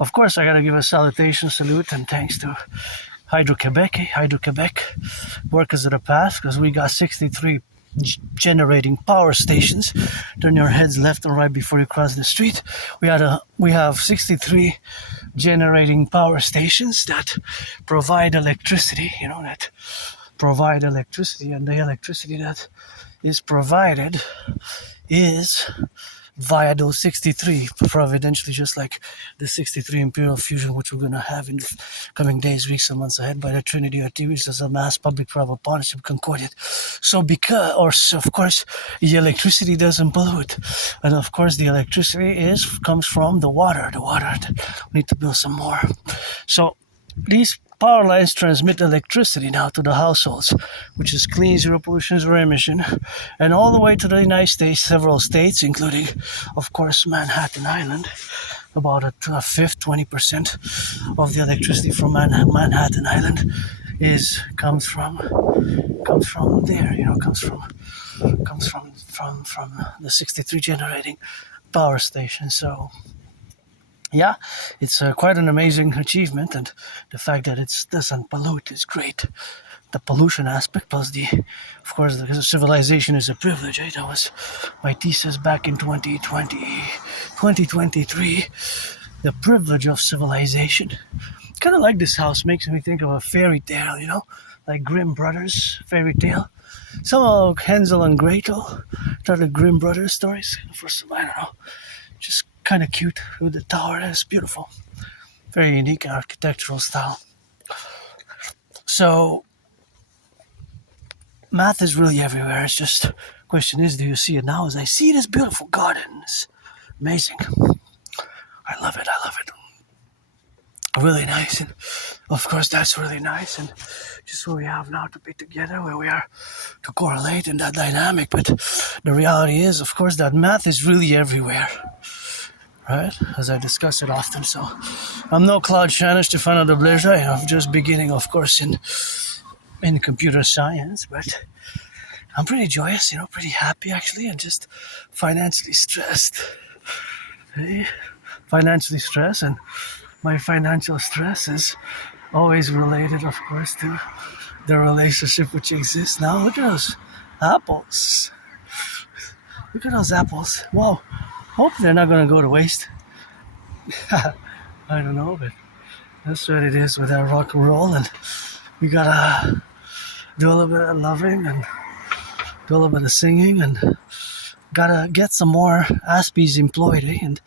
of course, I got to give a salutation, salute, and thanks to Hydro-Quebec, workers of the past, because we got 63 generating power stations. Turn your heads left and right before you cross the street. We have 63 generating power stations that provide electricity, and the electricity that is provided is via those 63, providentially, just like the 63 Imperial Fusion, which we're going to have in the coming days, weeks, and months ahead by the Trinity Activities as a mass public-private partnership concorded. So of course, the electricity doesn't pollute. And of course, the electricity comes from the water. We need to build some more. So these power lines transmit electricity now to the households, which is clean, zero pollution, zero emission, and all the way to the United States, several states, including, of course, Manhattan Island. About a fifth, 20% of the electricity from Manhattan Island comes from there. Comes from the 63 generating power station. So yeah, it's quite an amazing achievement, and the fact that it doesn't pollute is great. The pollution aspect plus of course, the civilization is a privilege. Right? That was my thesis back in 2023. The privilege of civilization. Kind of like this house makes me think of a fairy tale, like Grimm Brothers fairy tale. Some of Hansel and Gretel, the Grimm Brothers stories. First, I don't know, just kind of cute with the tower. It's beautiful, very unique architectural style. So math is really everywhere. It's just question is, do you see it now? As I see this beautiful garden, it's amazing. I love it. Really nice, and of course that's really nice, and just what we have now to be together, where we are to correlate in that dynamic. But the reality is, of course, that math is really everywhere, right? As I discuss it often. So I'm no Claude Shannon, Stefano de Blaise. I'm just beginning, of course, in computer science, but I'm pretty joyous, pretty happy actually, and just financially stressed. Financially stressed, and my financial stress is always related, of course, to the relationship which exists now. Look at those apples. Wow. Hope they're not going to go to waste. I don't know, but that's what it is with our rock and roll, and we gotta do a little bit of loving and do a little bit of singing, and gotta get some more Aspies employed, and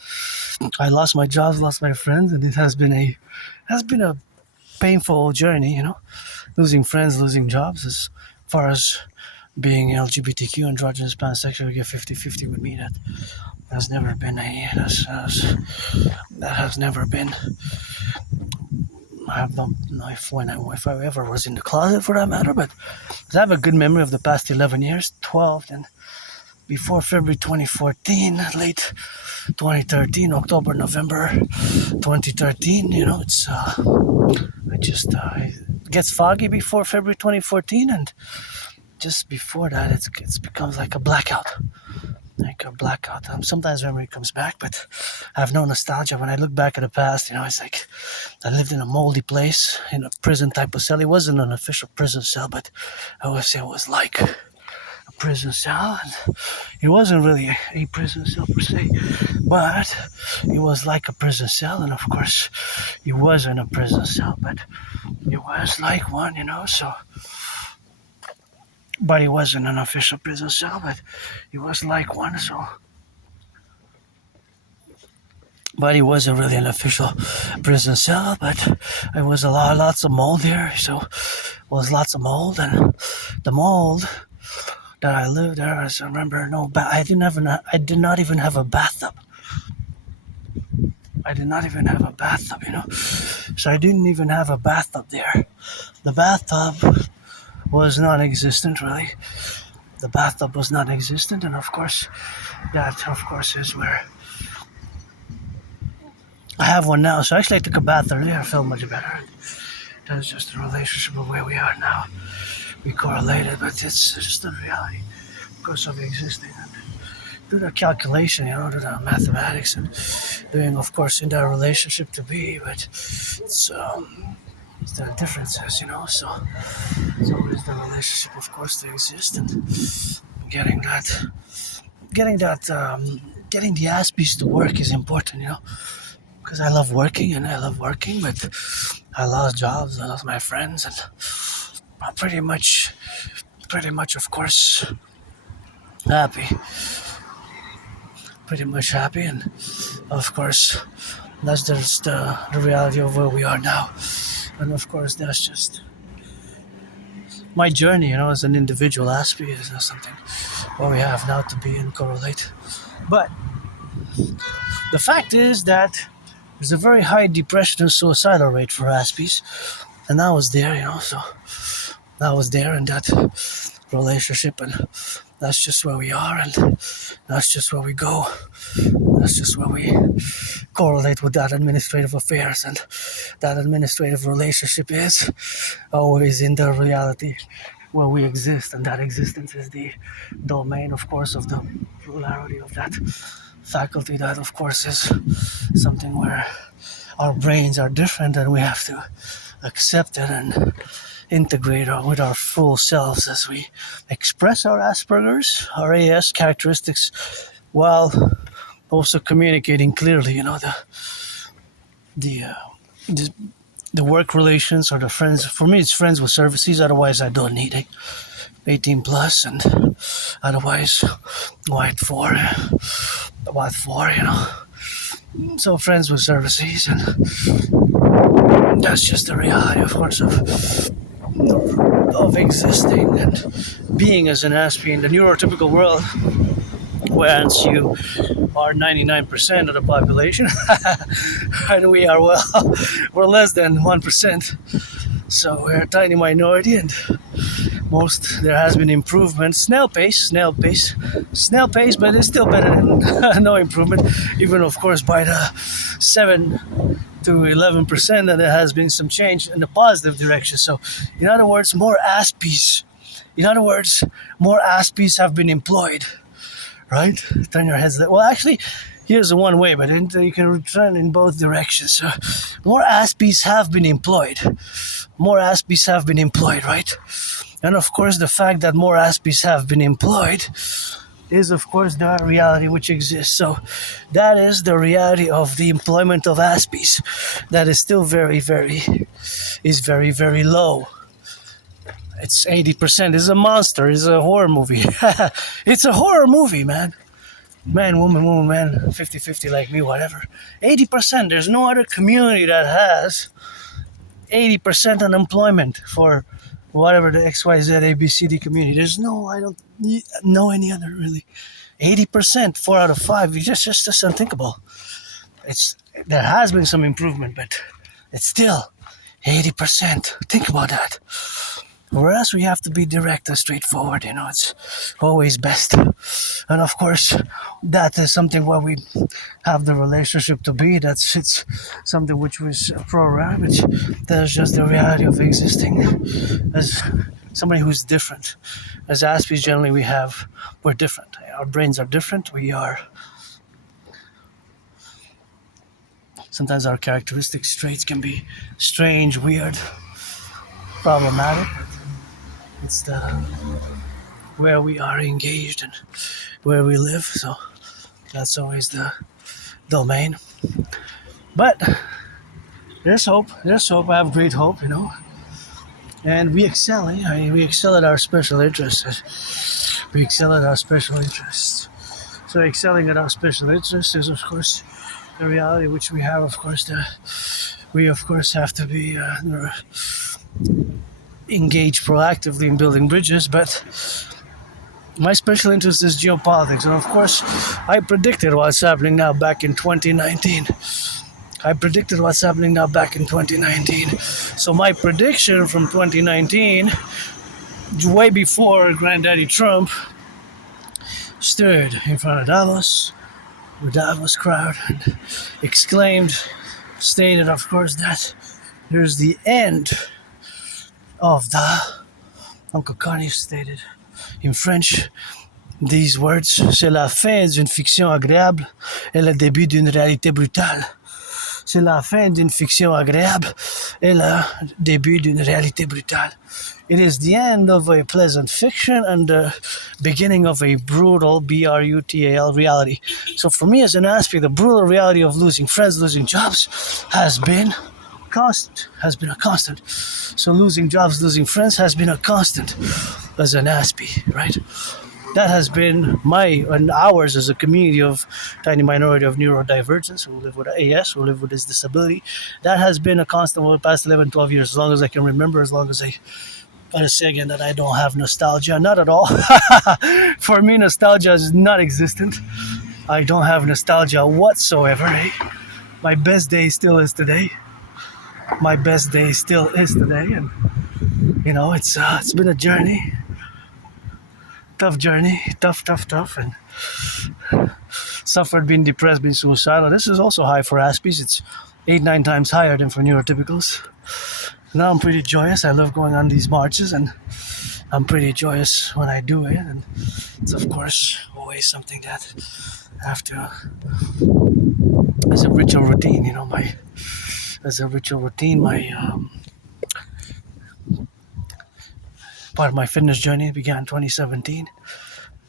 I lost my jobs, lost my friends, and it has been a painful journey, losing friends, losing jobs. As far as being LGBTQ, androgynous, pansexual, we get 50-50 with me. That has never been that has never been. I don't know if I ever was in the closet for that matter, but I have a good memory of the past 11 years, 12, and before February 2014, late 2013, October, November 2013, it's it gets foggy before February 2014, and just before that, it becomes like a blackout. Sometimes memory comes back, but I have no nostalgia. When I look back at the past, it's like I lived in a moldy place, in a prison type of cell. It wasn't an official prison cell, but I would say it was like a prison cell. And it wasn't really a prison cell per se, but it was like a prison cell. And of course, it wasn't a prison cell, but it was like one, so. But it wasn't an official prison cell, but it was like one, so. But it wasn't really an official prison cell, but it was lots of mold here, so it was lots of mold, and the mold that I lived there, as I remember, I did not even have a bathtub. So I didn't even have a bathtub there. The bathtub was non-existent, really. The bathtub was non-existent, and of course, that is where I have one now. So actually, I took a bath earlier. I felt much better. That's just the relationship of where we are now. We correlated, but it's just the reality, of course, of existing. And do the calculation, do the mathematics, and doing, of course, in that relationship to be. But it's there are differences, so it's always the relationship, of course, to exist, and getting the Aspies to work is important, because I love working, but I lost jobs, I lost my friends, and I'm pretty much, of course, happy, and of course, that's just the reality of where we are now. And of course, that's just my journey, as an individual Aspie is not something where we have now to be and correlate. But the fact is that there's a very high depression and suicidal rate for Aspies. And I was there, so I was there in that relationship, and that's just where we are, and that's just where we go. That's just where we correlate with that administrative affairs, and that administrative relationship is always in the reality where we exist, and that existence is the domain, of course, of the plurality of that faculty. That, of course, is something where our brains are different, and we have to accept it and integrate with our full selves as we express our Asperger's, our AS characteristics, while also communicating clearly, the work relations or the friends. For me, it's friends with services. Otherwise, I don't need it. 18 plus, and otherwise, what for? So friends with services, and that's just the reality, of course, of existing and being as an Aspie in the neurotypical world, whereas you are 99% of the population, and we are, we're less than 1%. So we're a tiny minority, and there has been improvement. Snail pace, but it's still better than no improvement. Even, of course, by the 7 to 11%, that there has been some change in the positive direction. So, in other words, more Aspies have been employed, right? Turn your heads. Well, actually, here's the one way, but you can turn in both directions. So, more Aspies have been employed. Right? And of course, the fact that more Aspies have been employed is, of course, the reality which exists. So that is the reality of the employment of Aspies. That is still very, very low. It's 80%. It's a monster. It's a horror movie. It's a horror movie, man. Man, woman, man, 50-50 like me, whatever. 80%. There's no other community that has 80% unemployment for whatever the XYZ ABCD community. I don't know any other really. 80%, 4 out of 5. It's just unthinkable. There has been some improvement, but it's still 80%. Think about that. Whereas we have to be direct and straightforward, it's always best. And of course, that is something where we have the relationship to be. It's something which was programmed. That's just the reality of existing as somebody who's different. As Aspies, generally, we're different. Our brains are different. Sometimes our characteristics, traits can be strange, weird, problematic. It's where we are engaged and where we live, so that's always the domain. But there's hope. I have great hope, and we excel. We excel at our special interests. So excelling at our special interests is, of course, the reality which we have. Of course, we have to be engage proactively in building bridges, but my special interest is geopolitics, and of course I predicted what's happening now back in 2019. So my prediction from 2019, way before Granddaddy Trump stood in front of the Davos crowd, and stated, of course, that there's the end of Uncle Carney stated in French these words: c'est la fin d'une fiction agréable et le début d'une réalité brutale. C'est la fin d'une fiction agréable et le début d'une réalité brutale. It is the end of a pleasant fiction and the beginning of a brutal, brutal reality. So for me as an Aspie, the brutal reality of losing friends, losing jobs has been a constant. So losing jobs, losing friends has been a constant as an Aspie, right? That has been ours as a community of tiny minority of neurodivergence who live with AS, who live with this disability. That has been a constant over the past 11, 12 years, as long as I can remember, as long as I gotta say again that I don't have nostalgia, not at all. For me, nostalgia is not existent. I don't have nostalgia whatsoever. My best day still is today. my best day still is today, and it's been a journey, tough journey, tough, and suffered, been depressed, been suicidal. This is also high for Aspies. It's 8-9 times higher than for neurotypicals. Now I'm pretty joyous. I love going on these marches, and I'm pretty joyous when I do it. And it's of course always something that I have to, as a ritual routine. My part of my fitness journey began in 2017.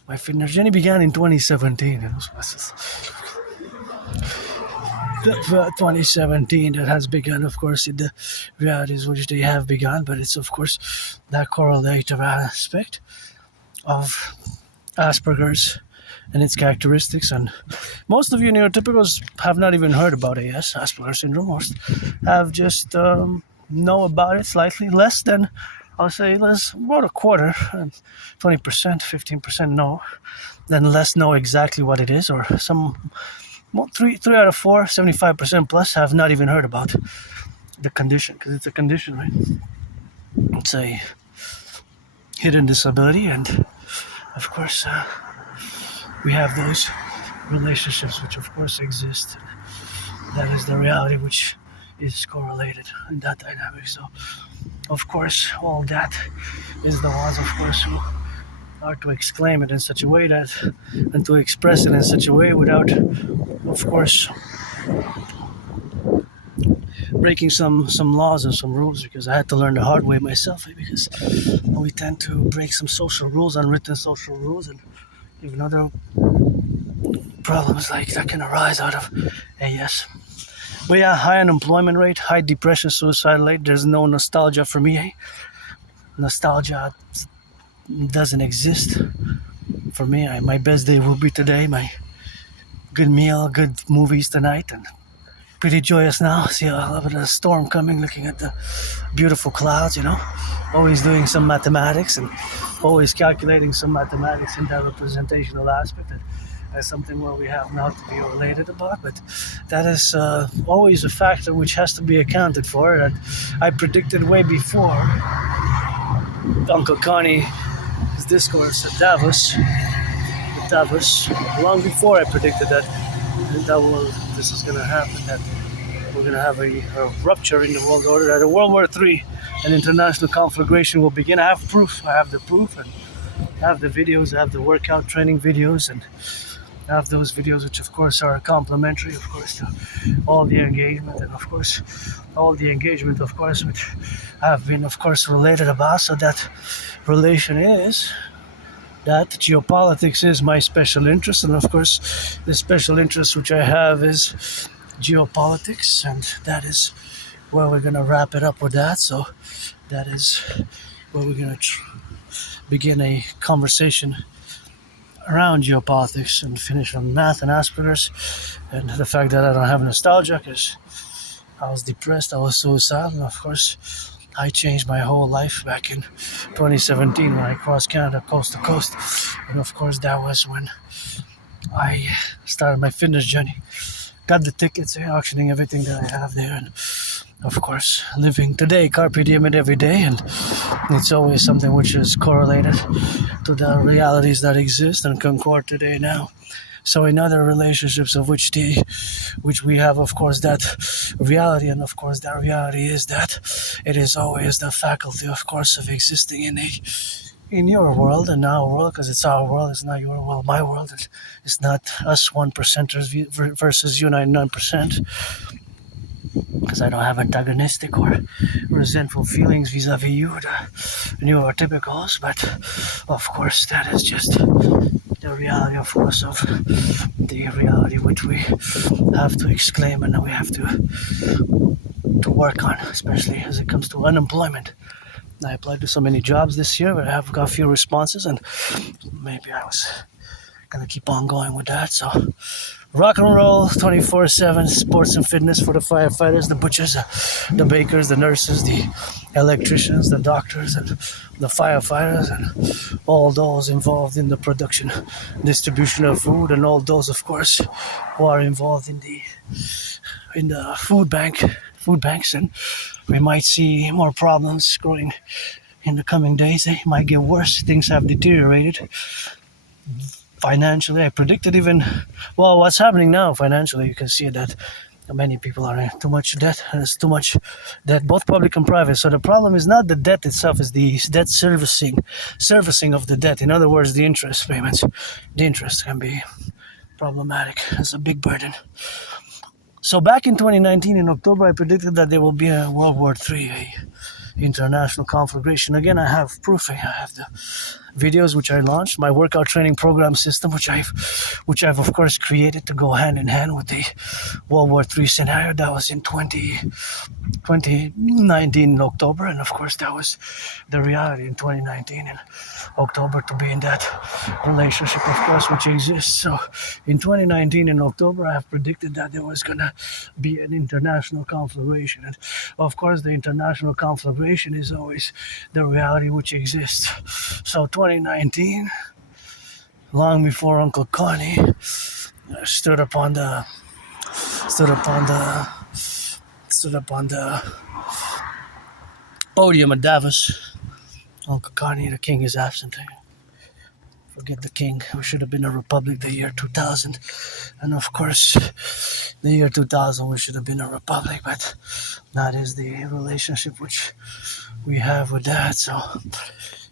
My fitness journey began in 2017. 2017 that has begun, of course, in the realities which they have begun, but it's of course that correlative aspect of Asperger's and its characteristics. And most of you neurotypicals have not even heard about AS, Asperger's syndrome. Most have just know about it slightly less than, I'll say, about a quarter, 20%, 15% know, then less know exactly what it is, or some. Well, 3 out of 4, 75% plus, have not even heard about the condition, because it's a condition, right? It's a hidden disability, and of course, we have those relationships which, of course, exist. That is the reality which is correlated in that dynamic. So, of course, all that is the ones, of course, who are to exclaim it in such a way that, and to express it in such a way without, of course, breaking some laws and some rules, because I had to learn the hard way myself, because we tend to break some social rules, unwritten social rules, and even other problems like that can arise out of AS. But yeah, high unemployment rate, high depression, suicide rate. There's no nostalgia for me. Nostalgia doesn't exist for me. My best day will be today. My good meal, good movies tonight, and pretty joyous now. See a little bit of a storm coming, looking at the beautiful clouds, always doing some mathematics and always calculating some mathematics in that representational aspect. That's something where we have now to be related about, but that is always a factor which has to be accounted for, that I predicted way before Uncle Connie's discourse at Davos, long before I predicted that this is going to happen, that we're going to have a rupture in the world order, that a World War III, an international conflagration will begin. I have proof. I have the proof, and I have the videos. I have the workout training videos, and I have those videos which, of course, are complementary, of course, to all the engagement, and, of course, all the engagement, of course, which have been, of course, related about. So that relation is that geopolitics is my special interest, and of course the special interest which I have is geopolitics, and that is where we're going to wrap it up with that. So that is where we're going to begin a conversation around geopolitics and finish on math and Asperger's, and the fact that I don't have nostalgia because I was depressed, I was suicidal, and of course I changed my whole life back in 2017 when I crossed Canada coast to coast. And of course that was when I started my fitness journey. Got the tickets, auctioning everything that I have there, and of course living today, carpe diem it every day, and it's always something which is correlated to the realities that exist and concord today now. So in other relationships of which we have, of course, that reality, and of course that reality is that it is always the faculty, of course, of existing in your world and our world, because it's our world, it's not your world, my world. It's not us 1%ers versus you 99%, because I don't have antagonistic or resentful feelings vis-a-vis you, the neurotypicals, but of course that is just the reality, of course, of the reality which we have to exclaim and we have to work on, especially as it comes to unemployment. I applied to so many jobs this year, but I have got a few responses, and maybe I was gonna keep on going with that. So rock and roll 24/7, sports and fitness for the firefighters, the butchers, the bakers, the nurses, the electricians, the doctors, and the firefighters, and all those involved in the production, distribution of food, and all those, of course, who are involved in the food bank food banks, and we might see more problems growing in the coming days. They might get worse. Things have deteriorated financially. I predicted even, well, what's happening now financially, you can see that many people are in too much debt. There's too much debt, both public and private. So the problem is not the debt itself, is the debt servicing of the debt. In other words, the interest payments. The interest can be problematic. It's a big burden. So back in 2019, in October, I predicted that there will be a World War III, a international conflagration. Again, I have proof. I have the videos which I launched, my workout training program system, which I've of course created to go hand in hand with the World War III scenario. That was in 2019 in October, and of course that was the reality in 2019 in October, to be in that relationship, of course, which exists. So in 2019 in October, I have predicted that there was gonna be an international conflagration, and of course the international conflagration is always the reality which exists. So 2019, long before Uncle Connie stood upon the podium at Davos. Uncle Connie, the king is absent. Forget the king. We should have been a republic the year 2000, and of course, the year 2000 we should have been a republic. But that is the relationship which we have with that. So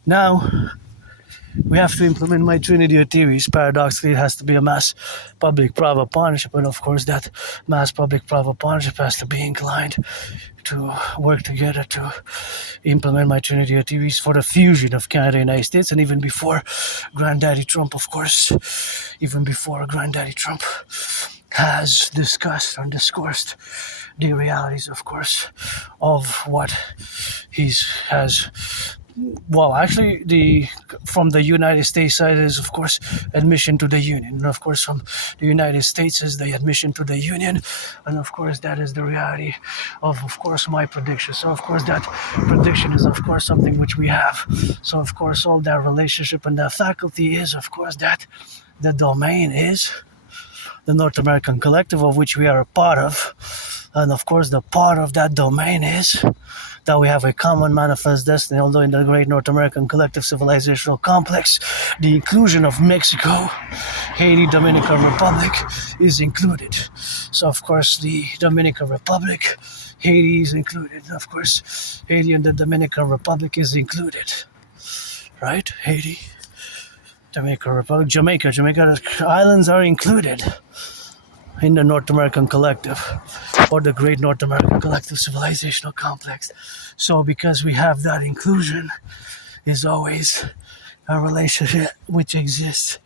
now we have to implement my Trinity of theories. Paradoxically, it has to be a mass public-private partnership, and of course that mass public-private partnership has to be inclined to work together to implement my Trinity of theories for the fusion of Canada and the United States. And even before Granddaddy Trump, of course, even before Granddaddy Trump has discussed and discoursed the realities, of course, of what has. Well, actually, from the United States side is, of course, admission to the Union. And, of course, from the United States is the admission to the Union. And, of course, that is the reality of course, my prediction. So, of course, that prediction is, of course, something which we have. So, of course, all that relationship and that faculty is, of course, that the domain is the North American Collective, of which we are a part of. And, of course, the part of that domain is that we have a common manifest destiny, although in the great North American Collective civilizational complex, the inclusion of Mexico, Haiti, Dominican Republic is included. So, of course, the Dominican Republic, Haiti is included. Of course, Haiti and the Dominican Republic is included. Right? Haiti, Dominican Republic, Jamaica. The islands are included in the North American Collective, or the Great North American Collective Civilizational Complex. So because we have that inclusion, is always a relationship which exists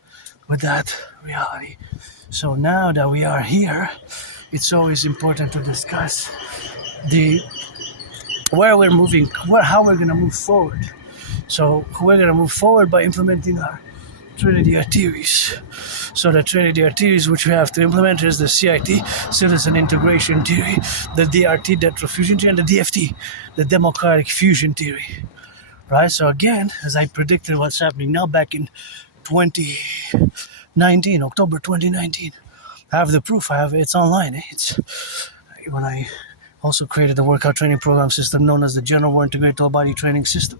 with that reality. So now that we are here, it's always important to discuss how we're going to move forward. So we're going to move forward by implementing our Trinity of theories. So the Trinity of theories which we have to implement is the CIT, Citizen Integration Theory, the DRT, Debt Fusion Theory, and the DFT, the Democratic Fusion Theory. Right? So again, as I predicted what's happening now back in 2019, October 2019, I have the proof. It's online. It's when I also created the workout training program system known as the General War Integrated All Body Training System.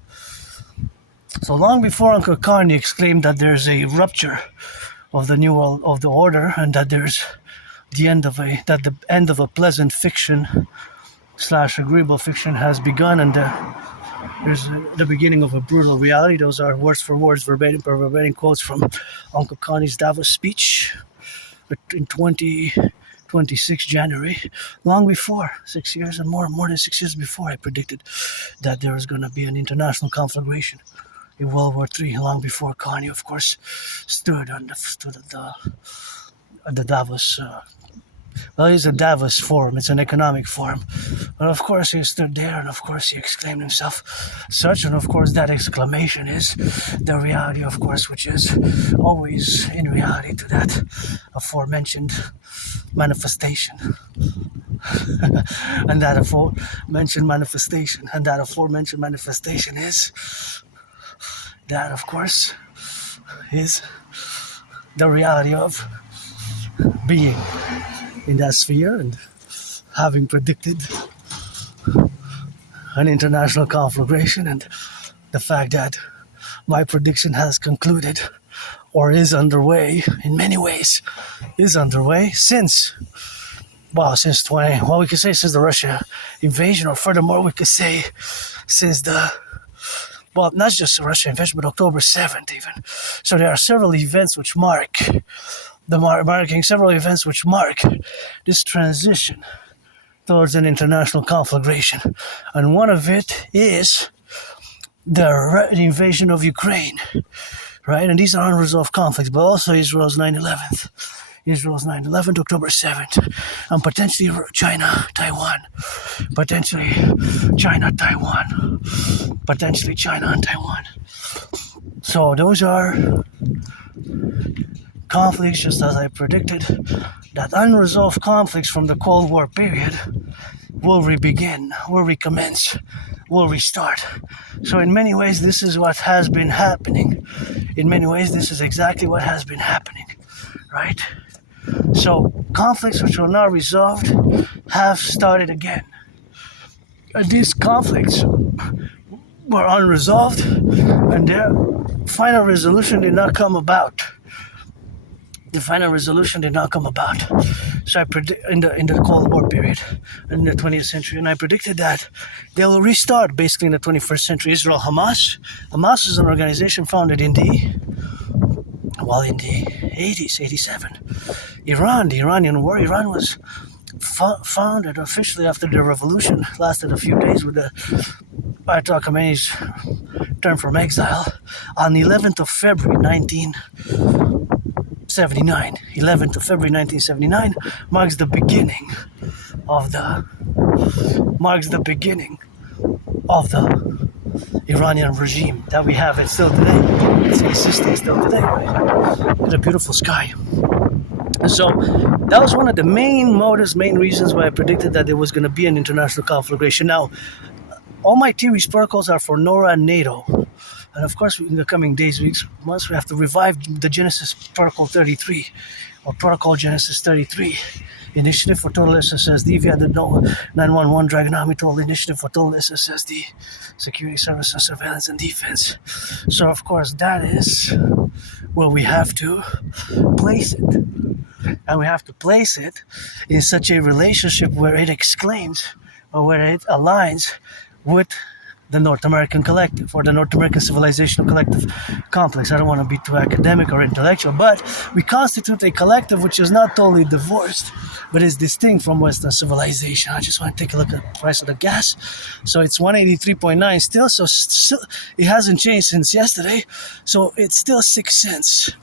So long before Uncle Carney exclaimed that there's a rupture of the new world of the order, and that there's the end of a pleasant fiction / agreeable fiction has begun, and there's the beginning of a brutal reality. Those are words for words, verbatim per verbatim quotes from Uncle Connie's Davos speech in 26 January. Long before, 6 years and more than 6 years before, I predicted that there was going to be an international conflagration in World War III, long before Connie, of course, stood at the Davos. It's a Davos forum. It's an economic forum. But of course, he stood there, and of course, he exclaimed himself such. And of course, that exclamation is the reality, of course, which is always in reality to that aforementioned manifestation. And that aforementioned manifestation is that, of course, is the reality of being in that sphere and having predicted an international conflagration, and the fact that my prediction has concluded or is underway in many ways, is underway since, since we could say since the Russia invasion, or furthermore, we could say since not just the Russia invasion, but October 7th even. So there are several events which mark this transition towards an international conflagration. And one of it is the invasion of Ukraine, right? And these are unresolved conflicts, but also Israel's 9/11. October 7th, and potentially China, Taiwan, and Taiwan. So those are conflicts, just as I predicted, that unresolved conflicts from the Cold War period will recommence, will restart. So in many ways, this is what has been happening. In many ways, this is exactly what has been happening, right? So conflicts which were not resolved have started again. And these conflicts were unresolved, and their final resolution did not come about. So I in the Cold War period, in the 20th century, and I predicted that they will restart basically in the 21st century. Israel, Hamas is an organization founded in the 80s, 87. Iran, the Iranian war. Iran was founded officially after the revolution, lasted a few days with the Ayatollah Khomeini's return from exile on the 11th of February 1979. 11th of February 1979 marks the beginning of the Iranian regime that we have, and still today. It's existing still today, right? Look at the beautiful sky. So that was one of the main reasons why I predicted that there was going to be an international conflagration. Now, all my theories, protocols are for NORA and NATO. And of course, in the coming weeks, months, we have to revive the Genesis Protocol 33, or Protocol Genesis 33. Initiative for Total SSSD via the 911 Dragon Army Total Initiative for Total SSSD, Security Services, Surveillance and Defense. So of course that is where we have to place it. And we have to place it in such a relationship where it exclaims, or where it aligns with the North American Collective, or the North American Civilisation Collective complex. I don't want to be too academic or intellectual, but we constitute a collective which is not totally divorced, but is distinct from Western civilization. I just want to take a look at the price of the gas. So it's 183.9 still, so it hasn't changed since yesterday, so it's still 6 cents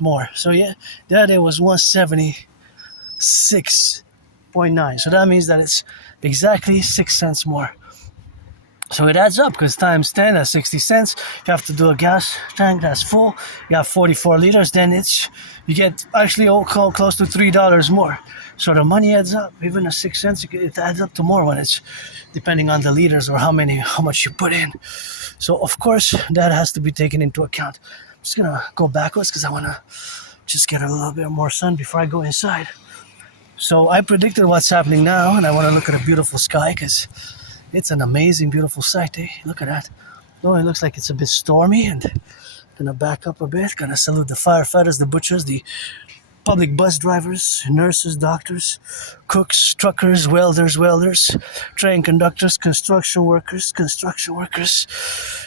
more. So yeah, the other day was 176.9, so that means that it's exactly 6 cents more. So it adds up, because times 10, that's 60 cents. You have to do a gas tank that's full. You have 44 liters, then you get actually close to $3 more. So the money adds up. Even at 6 cents, it adds up to more when it's depending on the liters or how much you put in. So of course, that has to be taken into account. I'm just going to go backwards because I want to just get a little bit more sun before I go inside. So I predicted what's happening now, and I want to look at a beautiful sky because it's an amazing, beautiful sight, eh? Look at that. Oh, it looks like it's a bit stormy, and gonna back up a bit. Gonna salute the firefighters, the butchers, the public bus drivers, nurses, doctors, cooks, truckers, welders, train conductors, construction workers,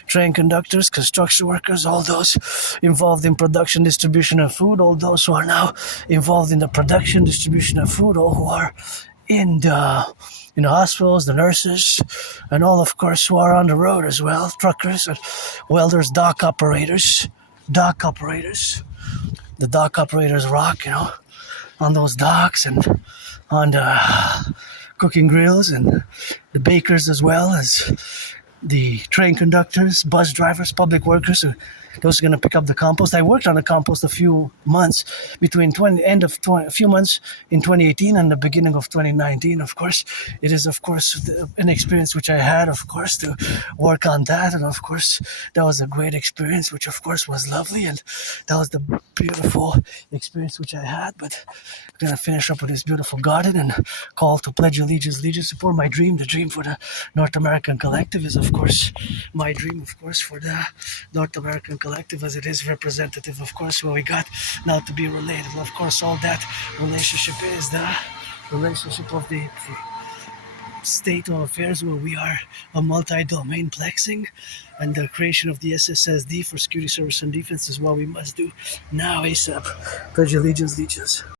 train conductors, construction workers, all those involved in production, distribution of food, all those who are now involved in the production, distribution of food, all who are in the hospitals, the nurses, and all, of course, who are on the road as well, truckers, and welders, dock operators. The dock operators rock, on those docks and on the cooking grills, and the bakers as well as the train conductors, bus drivers, public workers who those are going to pick up the compost. I worked on the compost a few months between a few months in 2018 and the beginning of 2019. Of course, it is of course an experience which I had, of course, to work on that, and of course that was a great experience, which of course was lovely, and that was the beautiful experience which I had. But I'm gonna finish up with this beautiful garden and call to pledge allegiance, support my dream. The dream for the North American Collective is of course my dream, of course, for the North American Collective, as it is representative, of course, where we got now to be related. And of course, all that relationship is the relationship of the state of affairs, where we are a multi-domain plexing, and the creation of the SSSD for security service and defense is what we must do now ASAP. Pledge allegiance, legions.